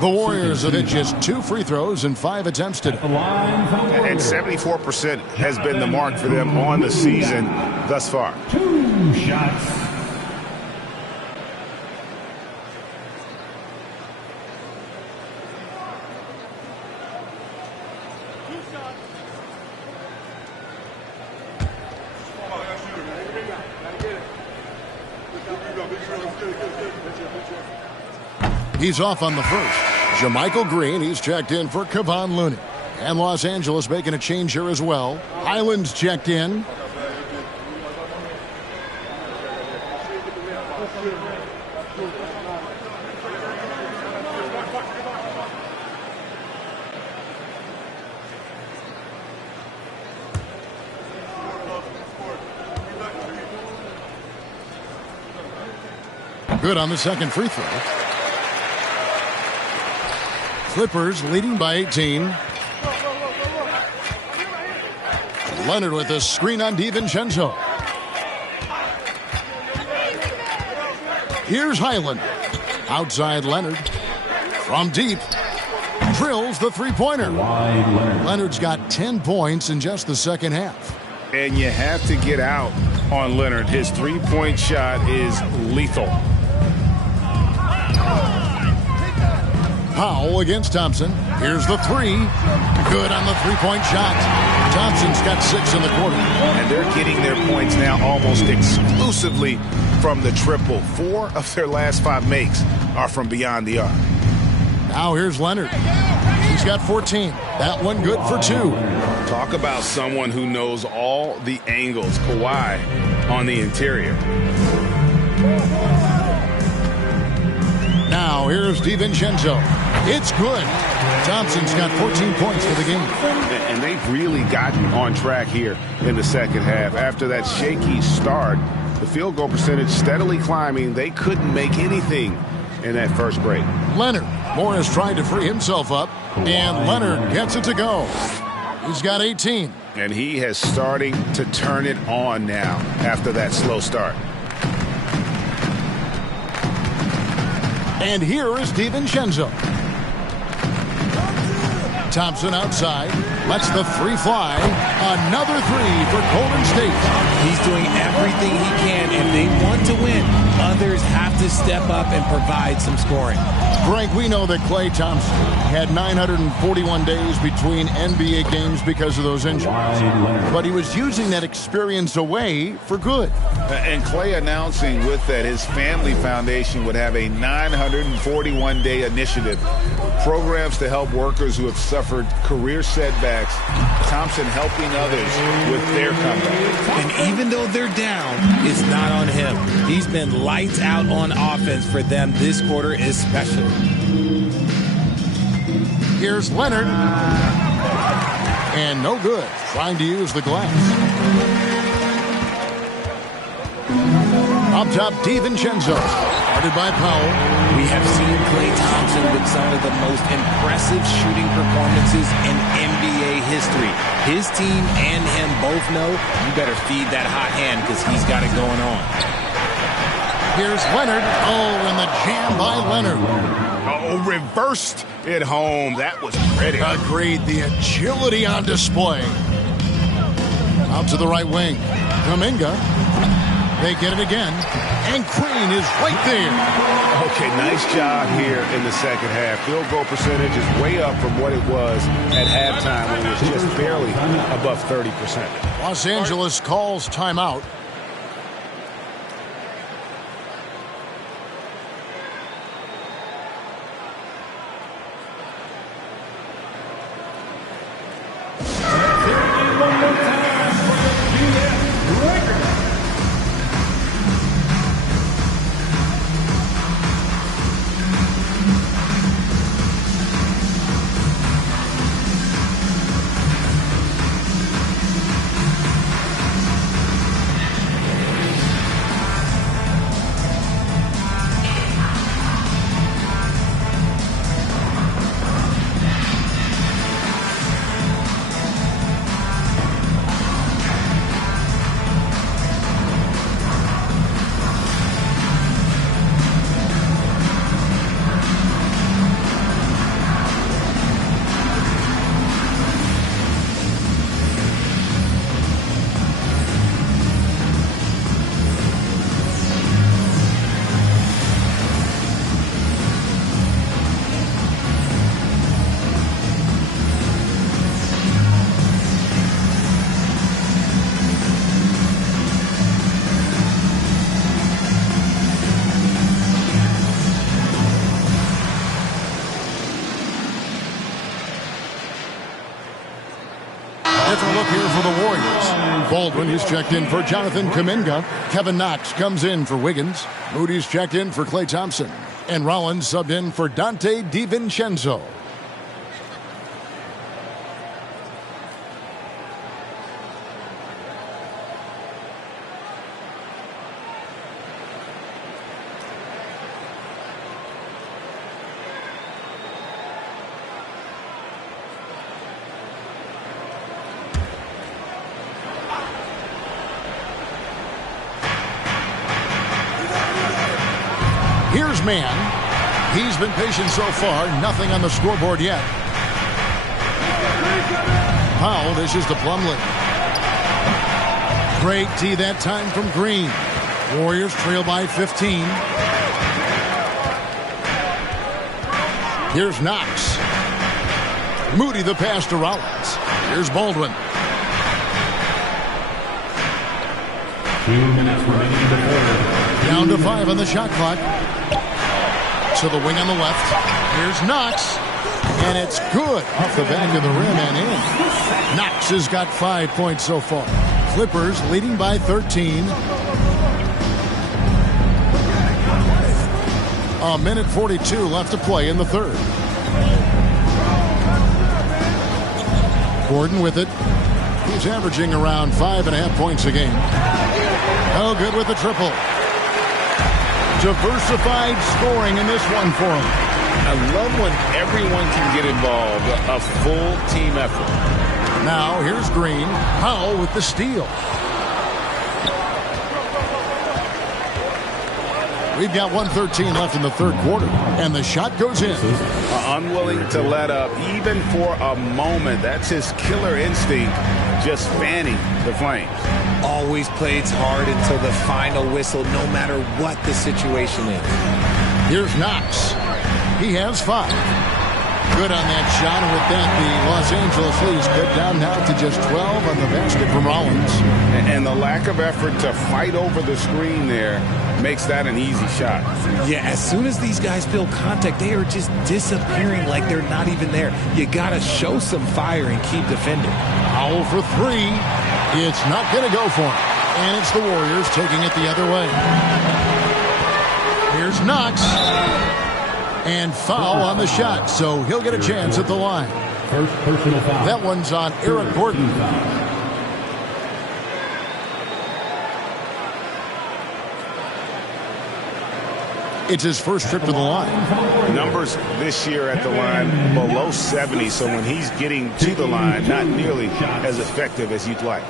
The Warriors have hit just 2 free throws in 5 attempts today. And 74% has been the mark for them on the season thus far. 2 shots. He's off on the first. Jermichael Green, he's checked in for Kevon Looney. And Los Angeles making a change here as well. Highland's checked in. Good on the second free throw. Clippers leading by 18. Leonard with a screen on DiVincenzo. Here's Highland. Outside Leonard. From deep. Drills the three-pointer. Leonard's got 10 points in just the second half. And you have to get out on Leonard. His three-point shot is lethal. Powell against Thompson. Here's the 3. Good on the three-point shot. Thompson's got 6 in the quarter. And they're getting their points now almost exclusively from the triple. 4 of their last 5 makes are from beyond the arc. Now here's Leonard. He's got 14. That one good for 2. Talk about someone who knows all the angles. Kawhi on the interior. Now here's DiVincenzo. It's good. Thompson's got 14 points for the game. And they've really gotten on track here in the second half. After that shaky start, the field goal percentage steadily climbing. They couldn't make anything in that first break. Leonard. Morris tried to free himself up, and Leonard gets it to go. He's got 18. And he has starting to turn it on now after that slow start. And here is DiVincenzo. Thompson outside. Lets the 3 fly. Another 3 for Golden State. He's doing everything he can. If they want to win, others have to step up and provide some scoring. Greg, we know that Klay Thompson had 941 days between NBA games because of those injuries. But he was using that experience away for good. And Klay announcing with that his family foundation would have a 941-day initiative. Programs to help workers who have suffered career setbacks. Thompson helping others with their comeback. And even though they're down, it's not on him. He's been lights out on offense for them this quarter especially. Here's Leonard. And no good. Trying to use the glass. Up top, DiVincenzo. Guarded by Powell. We have seen Klay Thompson with some of the most impressive shooting performances in NBA history. His team and him both know you better feed that hot hand because he's got it going on. Here's Leonard. Oh, and the jam by Leonard. Oh, reversed it home. That was pretty. Agreed. The agility on display. Out to the right wing. Kuminga. They get it again. And Green is right there. Okay, nice job here in the second half. Field goal percentage is way up from what it was at halftime when it was just barely above 30%. Los Angeles calls timeout. Different look here for the Warriors. Baldwin is checked in for Jonathan Kuminga. Kevin Knox comes in for Wiggins. Moody's checked in for Klay Thompson. And Rollins subbed in for Dante DiVincenzo. Here's Mann. He's been patient so far. Nothing on the scoreboard yet. Powell dishes to Plumlee. Great D that time from Green. Warriors trail by 15. Here's Knox. Moody the pass to Rollins. Here's Baldwin. 2 minutes remaining in the quarter. Down to 5 on the shot clock. To the wing on the left. Here's Knox. And it's good off the back of the rim and in. Knox has got 5 points so far. Clippers leading by 13. A minute 42 left to play in the third. Gordon with it. He's averaging around 5.5 points a game. Oh, good with the triple. Diversified scoring in this one for him. I love when everyone can get involved. A full team effort. Now here's Green. Powell with the steal. We've got 1:13 left in the third quarter, and the shot goes in. Unwilling to let up, even for a moment. That's his killer instinct, just fanning the Flames. always plays hard until the final whistle, no matter what the situation is. Here's Knox. He has 5. Good on that shot, and with that, the Los Angeles leads cut down now to just 12 on the basket from Rollins. And the lack of effort to fight over the screen there makes that an easy shot. Yeah, as soon as these guys feel contact, they are just disappearing like they're not even there. You got to show some fire and keep defending. Powell for 3. It's not going to go for him. And it's the Warriors taking it the other way. Here's Knox. And foul on the shot, so he'll get a chance at the line. First personal foul. That one's on Eric Gordon. It's his first trip to the line. Numbers this year at the line below 70, so when he's getting to the line, not nearly as effective as you'd like.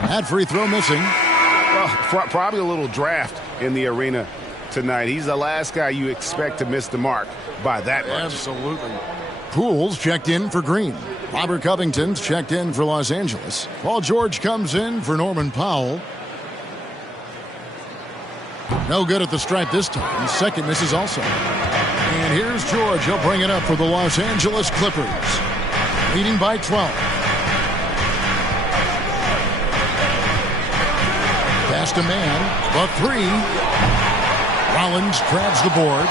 That free throw missing. Well, probably a little draft in the arena tonight. He's the last guy you expect to miss the mark by that much. Absolutely. Poole's checked in for Green. Robert Covington's checked in for Los Angeles. Paul George comes in for Norman Powell. No good at the stripe this time. Second misses also. And here's George. He'll bring it up for the Los Angeles Clippers. Leading by 12. Past a man, but 3. Rollins grabs the board.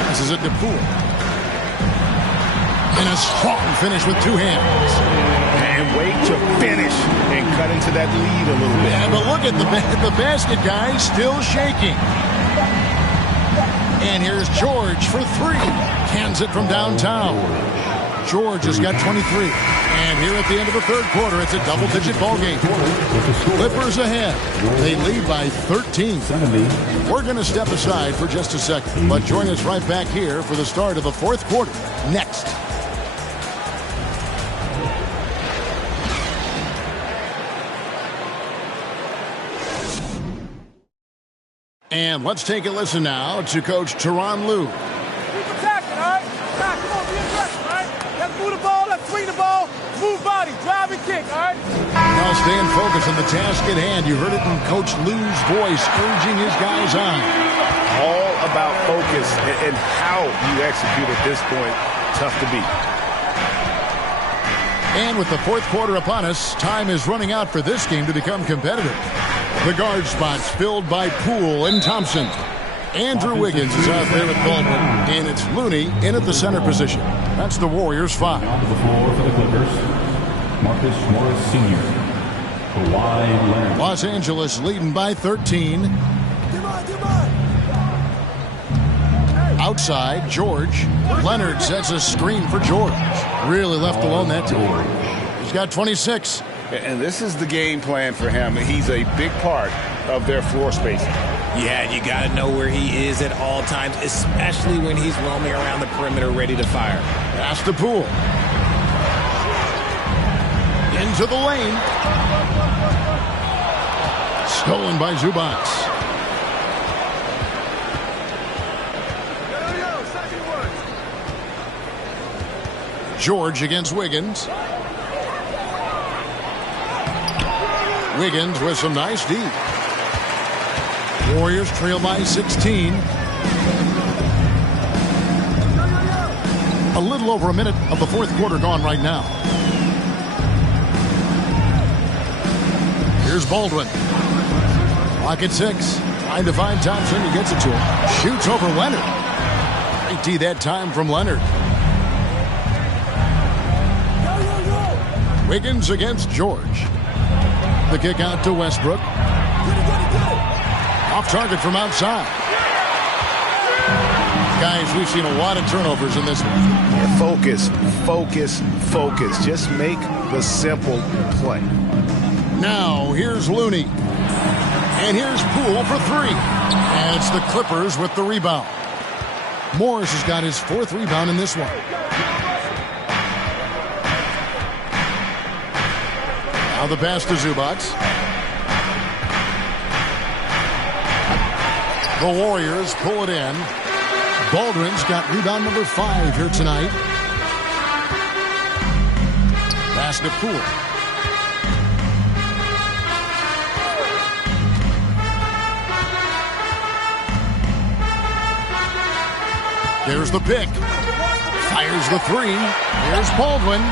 Passes it to Poole. And a strong finish with 2 hands. And wait to finish and cut into that lead a little bit. Yeah, but look at the basket guy still shaking. And here's George for 3. Cans it from downtown. George has got 23. And here at the end of the third quarter, it's a double-digit ball game. Clippers ahead. They lead by 13. We're going to step aside for just a second, but join us right back here for the start of the fourth quarter next. And let's take a listen now to Coach Tyronn Lue. Keep attacking, all right? Now, come on, be aggressive, all right? Let's move the ball, let's swing the ball, move body, drive and kick, all right? Now staying focused on the task at hand. You heard it in Coach Lue's voice, urging his guys on. All about focus and how you execute at this point. Tough to beat. And with the fourth quarter upon us, time is running out for this game to become competitive. The guard spots filled by Poole and Thompson. Andrew Wiggins is out there at Baldwin, and it's Looney in at the center position. That's the Warriors' 5. On the floor for the Clippers, Marcus Morris Sr. Kawhi Leonard. Los Angeles leading by 13. Outside, George. Leonard sets a screen for George. Really left alone that time. He's got 26. And this is the game plan for him. He's a big part of their floor spacing. Yeah, you got to know where he is at all times, especially when he's roaming around the perimeter ready to fire. Pass to Poole. Into the lane. Stolen by Zubac. George against Wiggins. Wiggins with some nice D. Warriors trail by 16. A little over a minute of the fourth quarter gone right now. Here's Baldwin. Clock at 6. Trying to find Thompson. He gets it to him. Shoots over Leonard. Great D that time from Leonard. Wiggins against George. The kick out to Westbrook. Off target from outside. Guys, we've seen a lot of turnovers in this one. Yeah, focus, focus, focus. Just make the simple play. Now, here's Looney. And here's Poole for 3. And it's the Clippers with the rebound. Morris has got his 4th rebound in this one. Now the pass to Zubac. The Warriors pull it in. Baldwin's got rebound number 5 here tonight. Pass to Poole. There's the pick. Fires the 3. Here's Baldwin.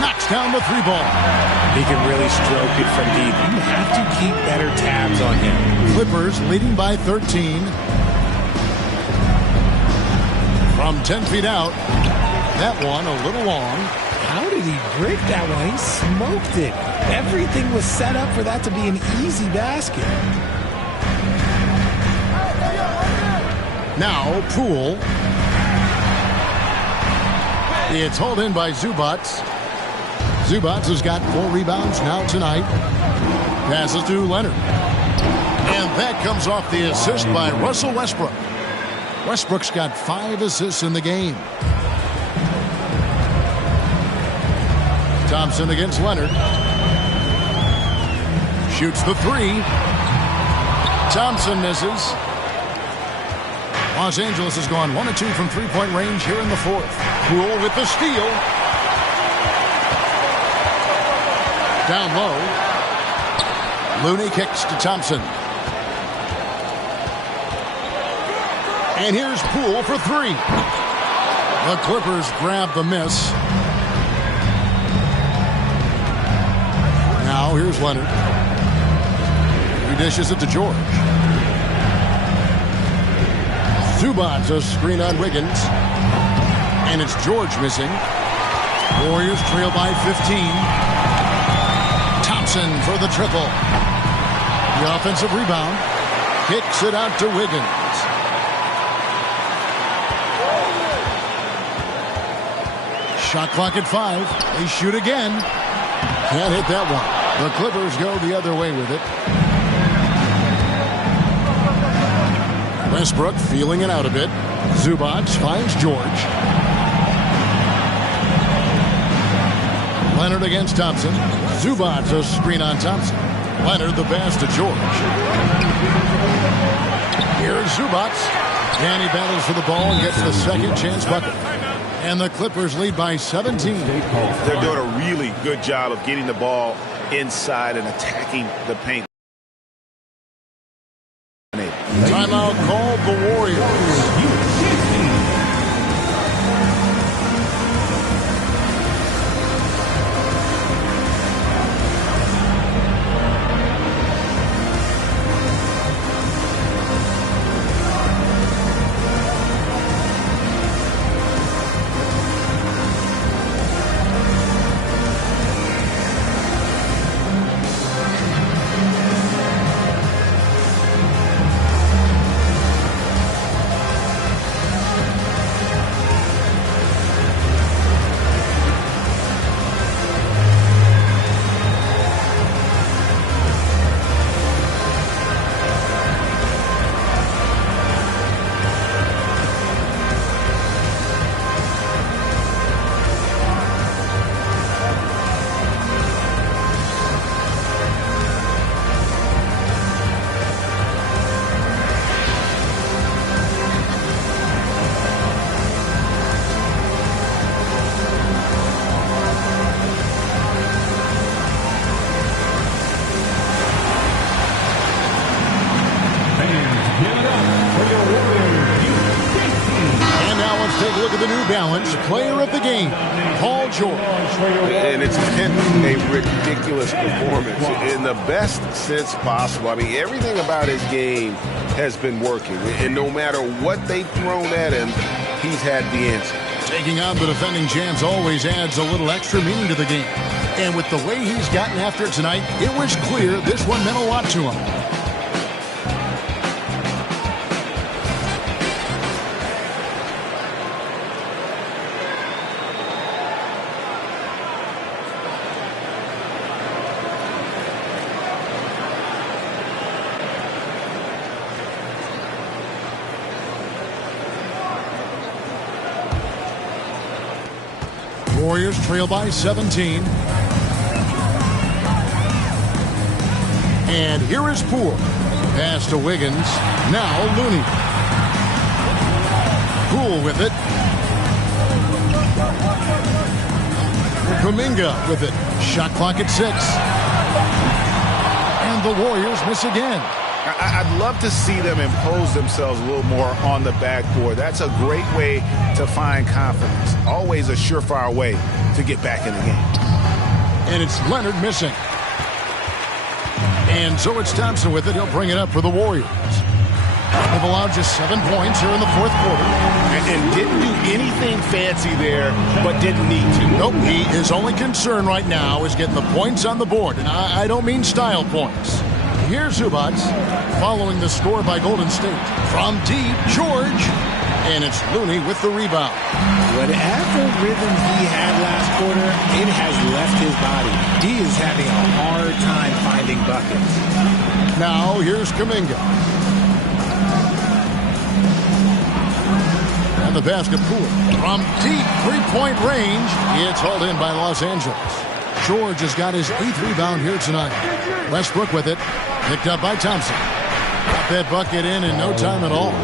Knocks down the 3 ball. He can really stroke it from deep. You have to keep better tabs on him. Clippers leading by 13. From 10 feet out. That one a little long. How did he break that one? He smoked it. Everything was set up for that to be an easy basket. Now Poole. It's hauled in by Zubats. Zubats has got 4 rebounds now tonight. Passes to Leonard. And that comes off the assist by Russell Westbrook. Westbrook's got 5 assists in the game. Thompson against Leonard. Shoots the 3. Thompson misses. Los Angeles has gone 1 of 2 from three-point range here in the 4th. Poole with the steal. Down low. Looney kicks to Thompson. And here's Poole for 3. The Clippers grab the miss. Now here's Leonard. He dishes it to George. Zubats a screen on Wiggins. And it's George missing. Warriors trail by 15. Thompson for the triple. The offensive rebound. Kicks it out to Wiggins. Shot clock at 5. They shoot again. Can't hit that one. The Clippers go the other way with it. Westbrook feeling it out a bit. Zubats finds George. Leonard against Thompson. Zubats a screen on Thompson. Leonard the pass to George. Here's Zubats. And he battles for the ball and gets the second chance bucket. And the Clippers lead by 17. They're doing a really good job of getting the ball inside and attacking the paint. Timeout called the Warriors. Balance player of the game, Paul George. And it's been a ridiculous performance in the best sense possible. I mean, everything about his game has been working. And no matter what they've thrown at him, he's had the answer. Taking on the defending champs always adds a little extra meaning to the game. And with the way he's gotten after it tonight, it was clear this one meant a lot to him. Warriors trail by 17. And here is Poole. Pass to Wiggins. Now Looney. Poole with it. Kuminga with it. Shot clock at 6. And the Warriors miss again. I'd love to see them impose themselves a little more on the backboard. That's a great way to find confidence. Always a surefire way to get back in the game. And it's Leonard missing. And so it's Thompson with it. He'll bring it up for the Warriors. They've allowed just 7 points here in the fourth quarter. And didn't do anything fancy there, but didn't need to. Nope, his only concern right now is getting the points on the board. And I don't mean style points. Here's Zubac following the score by Golden State. From deep, George. And it's Looney with the rebound. Whatever rhythm he had last quarter, it has left his body. He is having a hard time finding buckets. Now here's Kuminga. And the basket Poole. From deep three-point range, it's hauled in by Los Angeles. George has got his 8th rebound here tonight. Westbrook with it. Picked up by Thompson. Got that bucket in no time at all.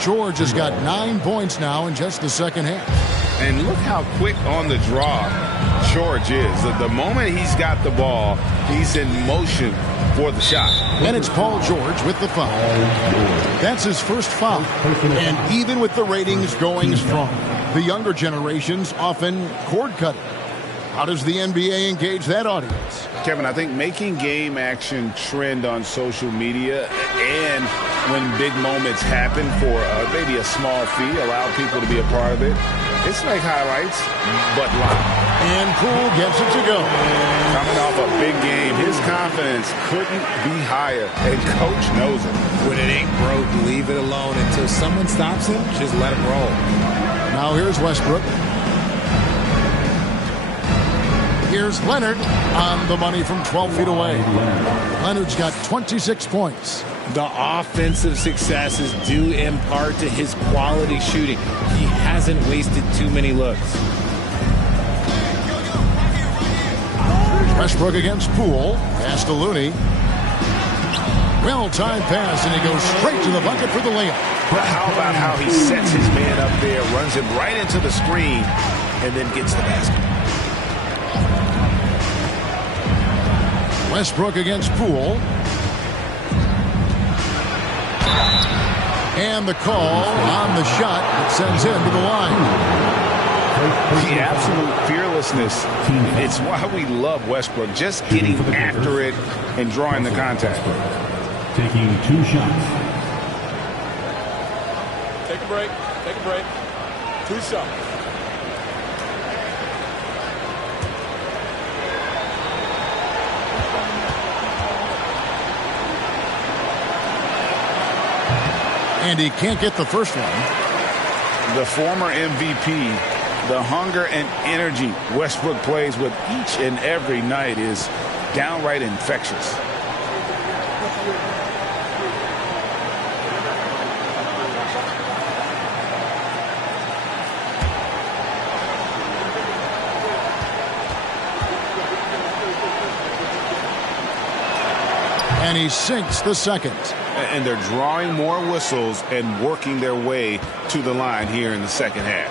George has got 9 points now in just the second half. And look how quick on the draw George is. The moment he's got the ball, he's in motion for the shot. And it's Paul George with the foul. That's his first foul. And even with the ratings going strong, the younger generations often cord cutting. How does the NBA engage that audience? Kevin, I think making game action trend on social media and when big moments happen for maybe a small fee, allow people to be a part of it. It's like highlights, but live. And Poole gets it to go. Coming off a big game, his confidence couldn't be higher, and Coach knows it. When it ain't broke, leave it alone until someone stops him. Just let him roll. Now here's Westbrook. Here's Leonard on the money from 12 feet away. Leonard's got 26 points. The offensive success is due in part to his quality shooting. He hasn't wasted too many looks. Westbrook against Poole. Pass to Looney. Well-timed pass, and he goes straight to the bucket for the layup. But how about how he sets his man up there, runs him right into the screen, and then gets the basket. Westbrook against Poole. And the call on the shot that sends him to the line. The absolute fearlessness. It's why we love Westbrook. Just getting after it and drawing the contact. Taking 2 shots. Take a break. Take a break. 2 shots. And he can't get the first one. The former MVP, the hunger and energy Westbrook plays with each and every night is downright infectious. And he sinks the second. And they're drawing more whistles and working their way to the line here in the second half.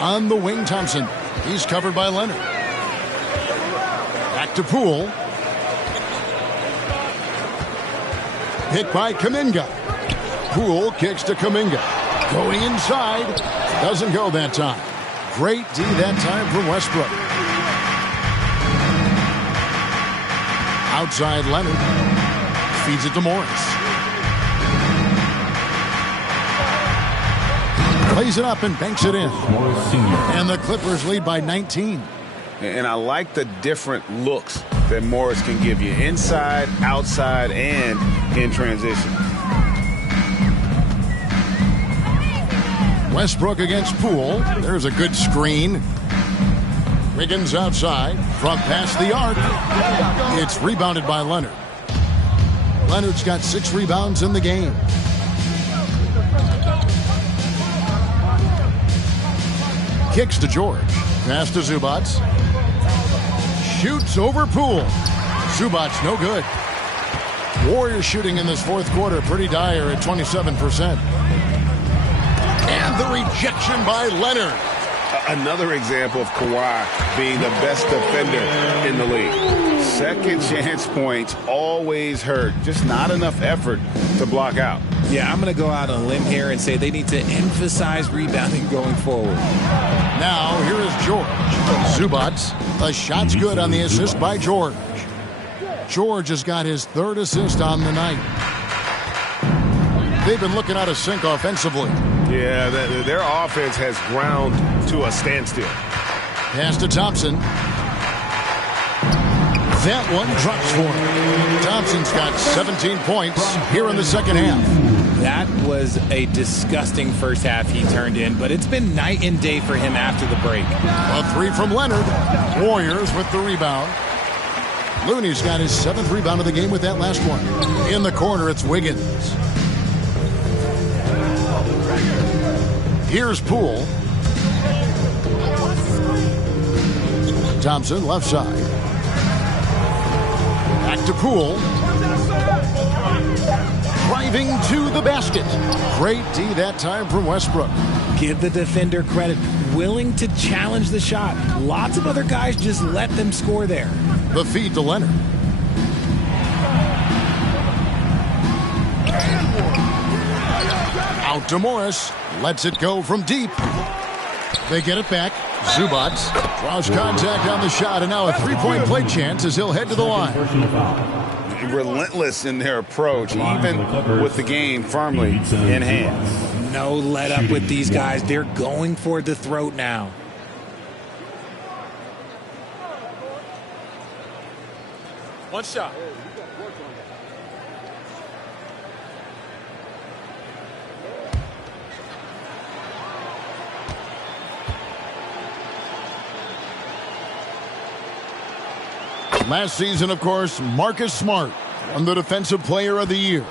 On the wing, Thompson. He's covered by Leonard. Back to Poole. Hit by Kuminga. Poole kicks to Kuminga. Going inside. Doesn't go that time. Great D that time from Westbrook. Outside Leonard. Feeds it to Morris. Plays it up and banks it in. And the Clippers lead by 19. And I like the different looks that Morris can give you. Inside, outside, and in transition. Westbrook against Poole. There's a good screen. Wiggins outside from past the arc. It's rebounded by Leonard. Leonard's got 6 rebounds in the game. Kicks to George. Pass to Zubac. Shoots over Poole. Zubac's no good. Warriors shooting in this fourth quarter pretty dire at 27%. And the rejection by Leonard. Another example of Kawhi being the best defender in the league. Second chance points always hurt. Just not enough effort to block out. Yeah, I'm going to go out on a limb here and say they need to emphasize rebounding going forward. Now, here is George. Zubac. The shot's good on the assist by George. George has got his third assist on the night. They've been looking out of sync offensively. Yeah, their offense has ground to a standstill. Pass to Thompson. That one drops for him. Thompson's got 17 points here in the second half. That was a disgusting first half he turned in, but it's been night and day for him after the break. A three from Leonard. Warriors with the rebound. Looney's got his 7th rebound of the game with that last one. In the corner, it's Wiggins. Here's Poole. Thompson, left side. Back to Poole. Driving to the basket. Great D that time from Westbrook. Give the defender credit. Willing to challenge the shot. Lots of other guys just let them score there. The feed to Leonard. Out to Morris. Lets it go from deep. They get it back. Zubac draws contact on the shot, and now a three-point play chance as he'll head to the line. Relentless in their approach, even with the game firmly in hand. No let up with these guys. They're going for the throat now. One shot. Last season, of course, Marcus Smart won the Defensive Player of the Year.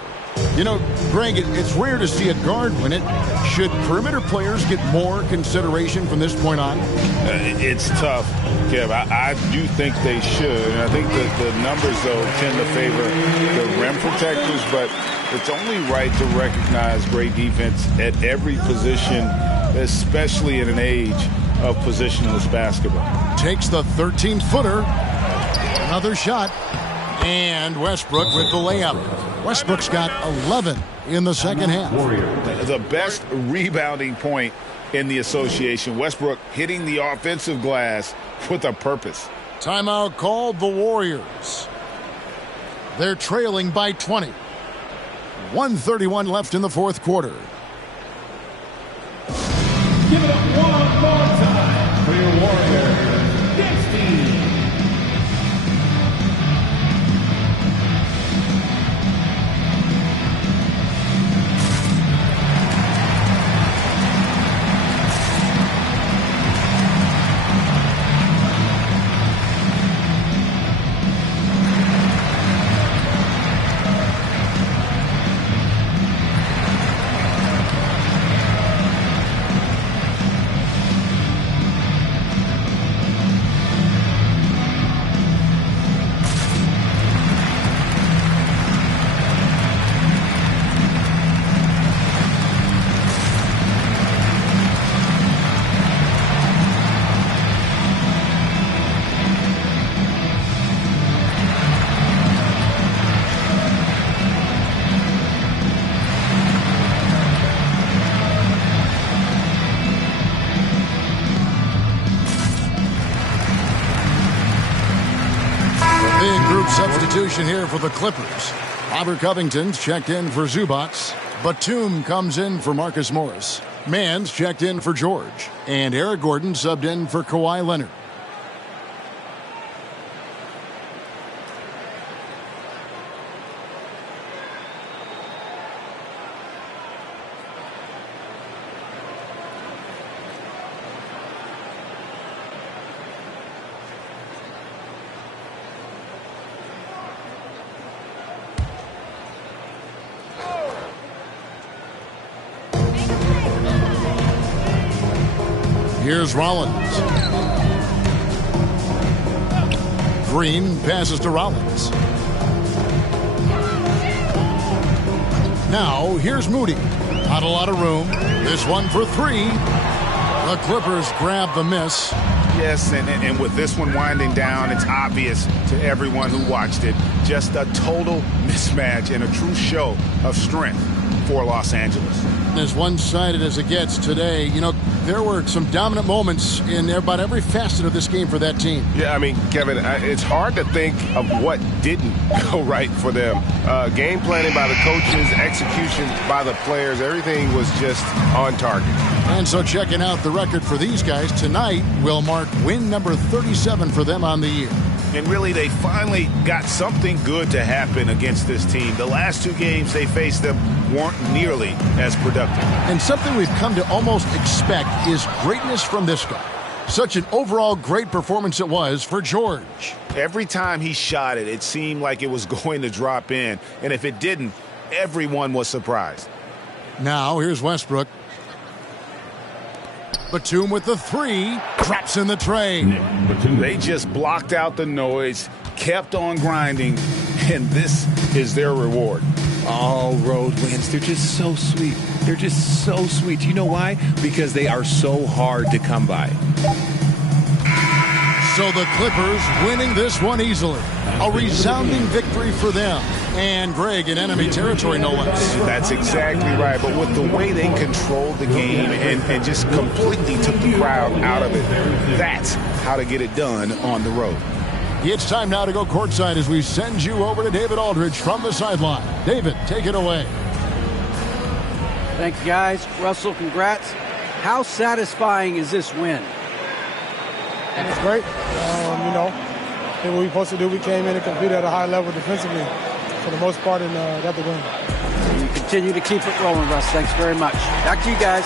You know, Greg, it's rare to see a guard win it. Should perimeter players get more consideration from this point on? It's tough, Kev. I do think they should. And I think that the numbers, though, tend to favor the rim protectors. But it's only right to recognize great defense at every position, especially in an age of positionless basketball. Takes the 13-footer. Another shot. And Westbrook with the layup. Westbrook's got 11 in the second half. The best rebounding point in the association. Westbrook hitting the offensive glass with a purpose. Timeout called the Warriors. They're trailing by 20. 1:31 left in the fourth quarter. Give it up one more time for your Warriors. This team. Substitution here for the Clippers. Robert Covington's checked in for Zubac. Batum comes in for Marcus Morris. Mann's checked in for George. And Eric Gordon subbed in for Kawhi Leonard. Here's Rollins. Green passes to Rollins. Now, here's Moody. Not a lot of room. This one for three. The Clippers grab the miss. Yes, and with this one winding down, it's obvious to everyone who watched it. Just a total mismatch and a true show of strength for Los Angeles. As one-sided as it gets today, you know, there were some dominant moments in about every facet of this game for that team. Yeah, I mean, Kevin, it's hard to think of what didn't go right for them. Game planning by the coaches, execution by the players, everything was just on target. And so checking out the record for these guys tonight will mark win number 37 for them on the year. And really, they finally got something good to happen against this team. The last two games they faced them weren't nearly as productive. And something we've come to almost expect is greatness from this guy. Such an overall great performance it was for George. Every time he shot it, it seemed like it was going to drop in. And if it didn't, everyone was surprised. Now, here's Westbrook. Batum with the three, drops in the tray. They just blocked out the noise, kept on grinding, and this is their reward. All road wins. They're just so sweet. They're just so sweet. You know why? Because they are so hard to come by. So the Clippers winning this one easily. A resounding victory for them. And Greg in enemy territory, no less. That's exactly right. But with the way they controlled the game and just completely took the crowd out of it, that's how to get it done on the road. It's time now to go courtside as we send you over to David Aldridge from the sideline. David, take it away. Thanks, guys. Russell, congrats. How satisfying is this win? And it's great. You know, did what we supposed to do. We came in and competed at a high level defensively for the most part and got the win. And you continue to keep it rolling, Russ. Thanks very much. Back to you guys.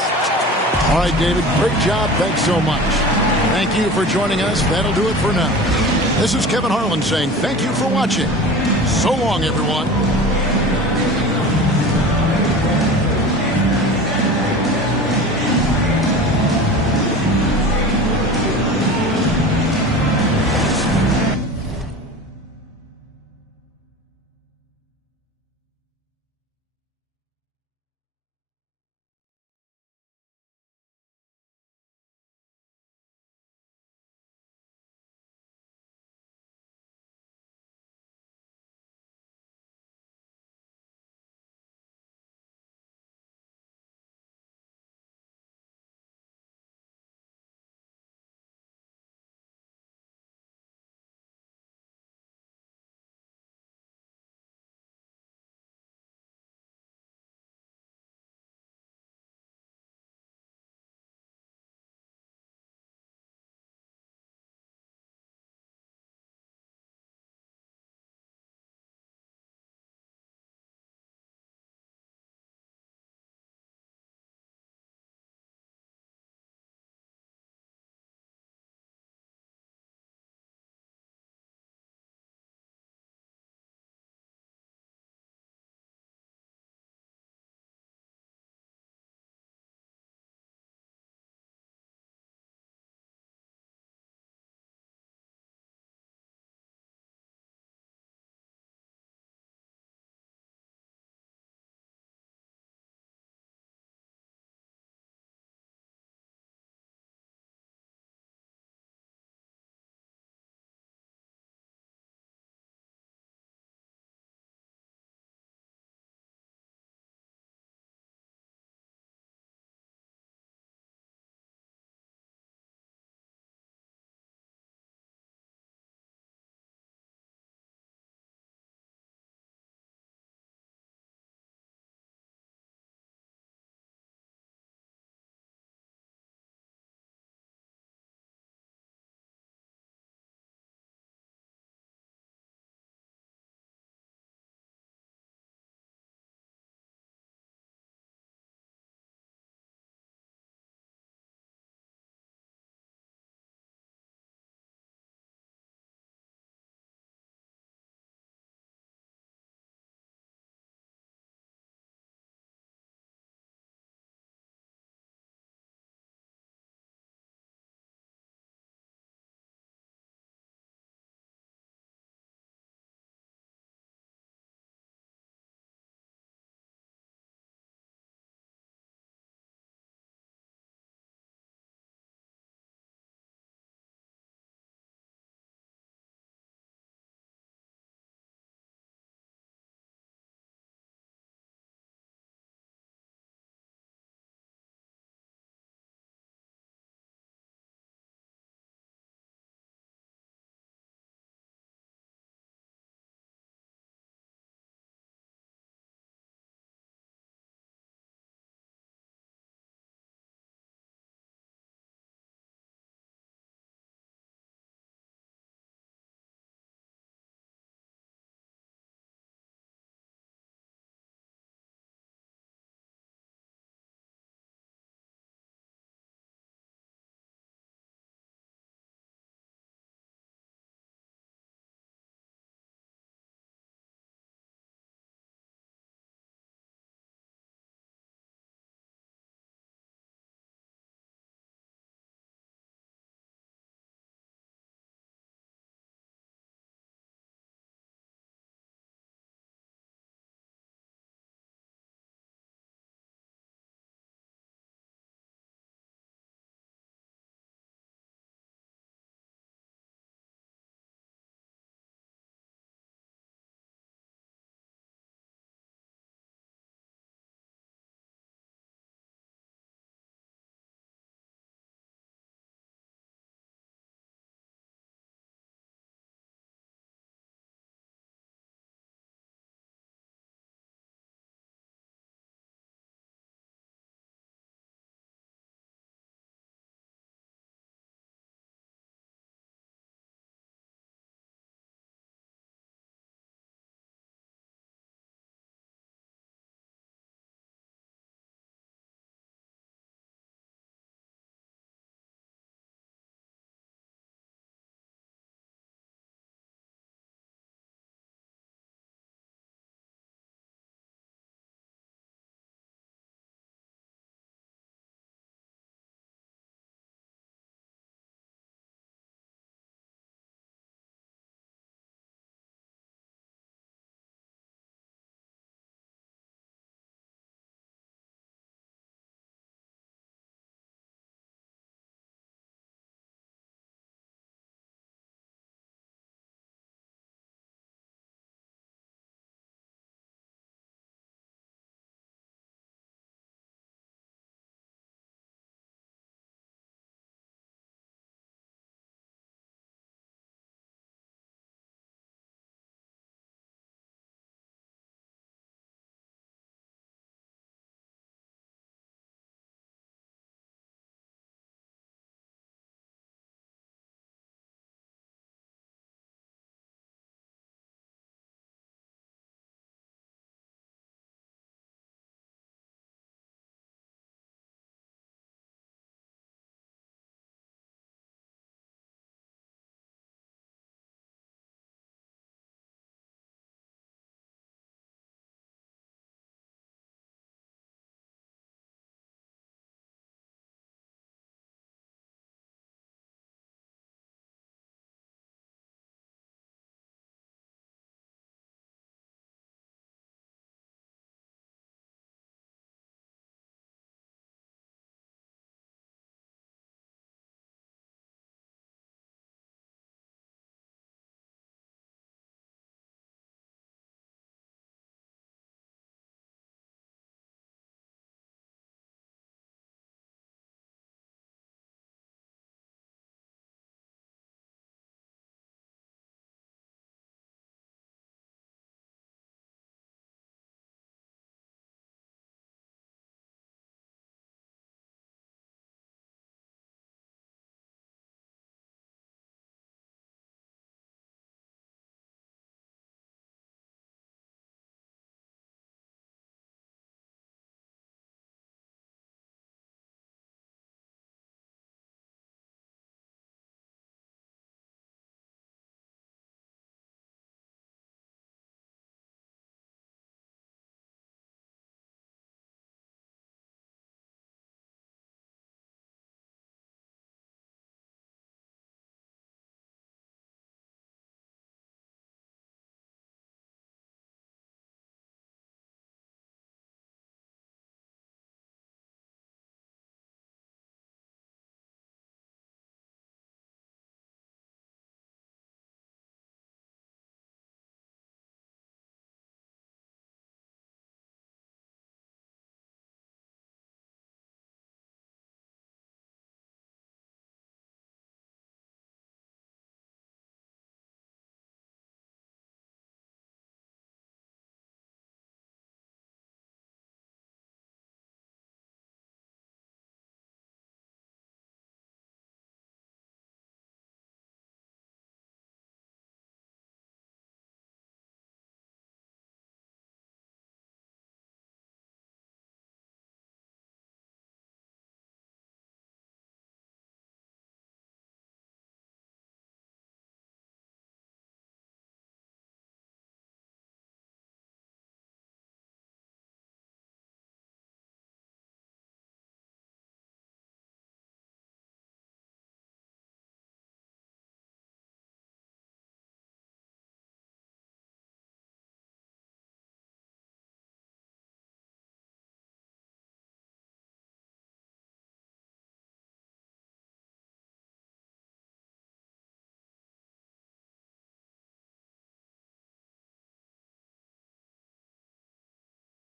All right, David, great job. Thanks so much. Thank you for joining us. That'll do it for now. This is Kevin Harlan saying thank you for watching. So long, everyone.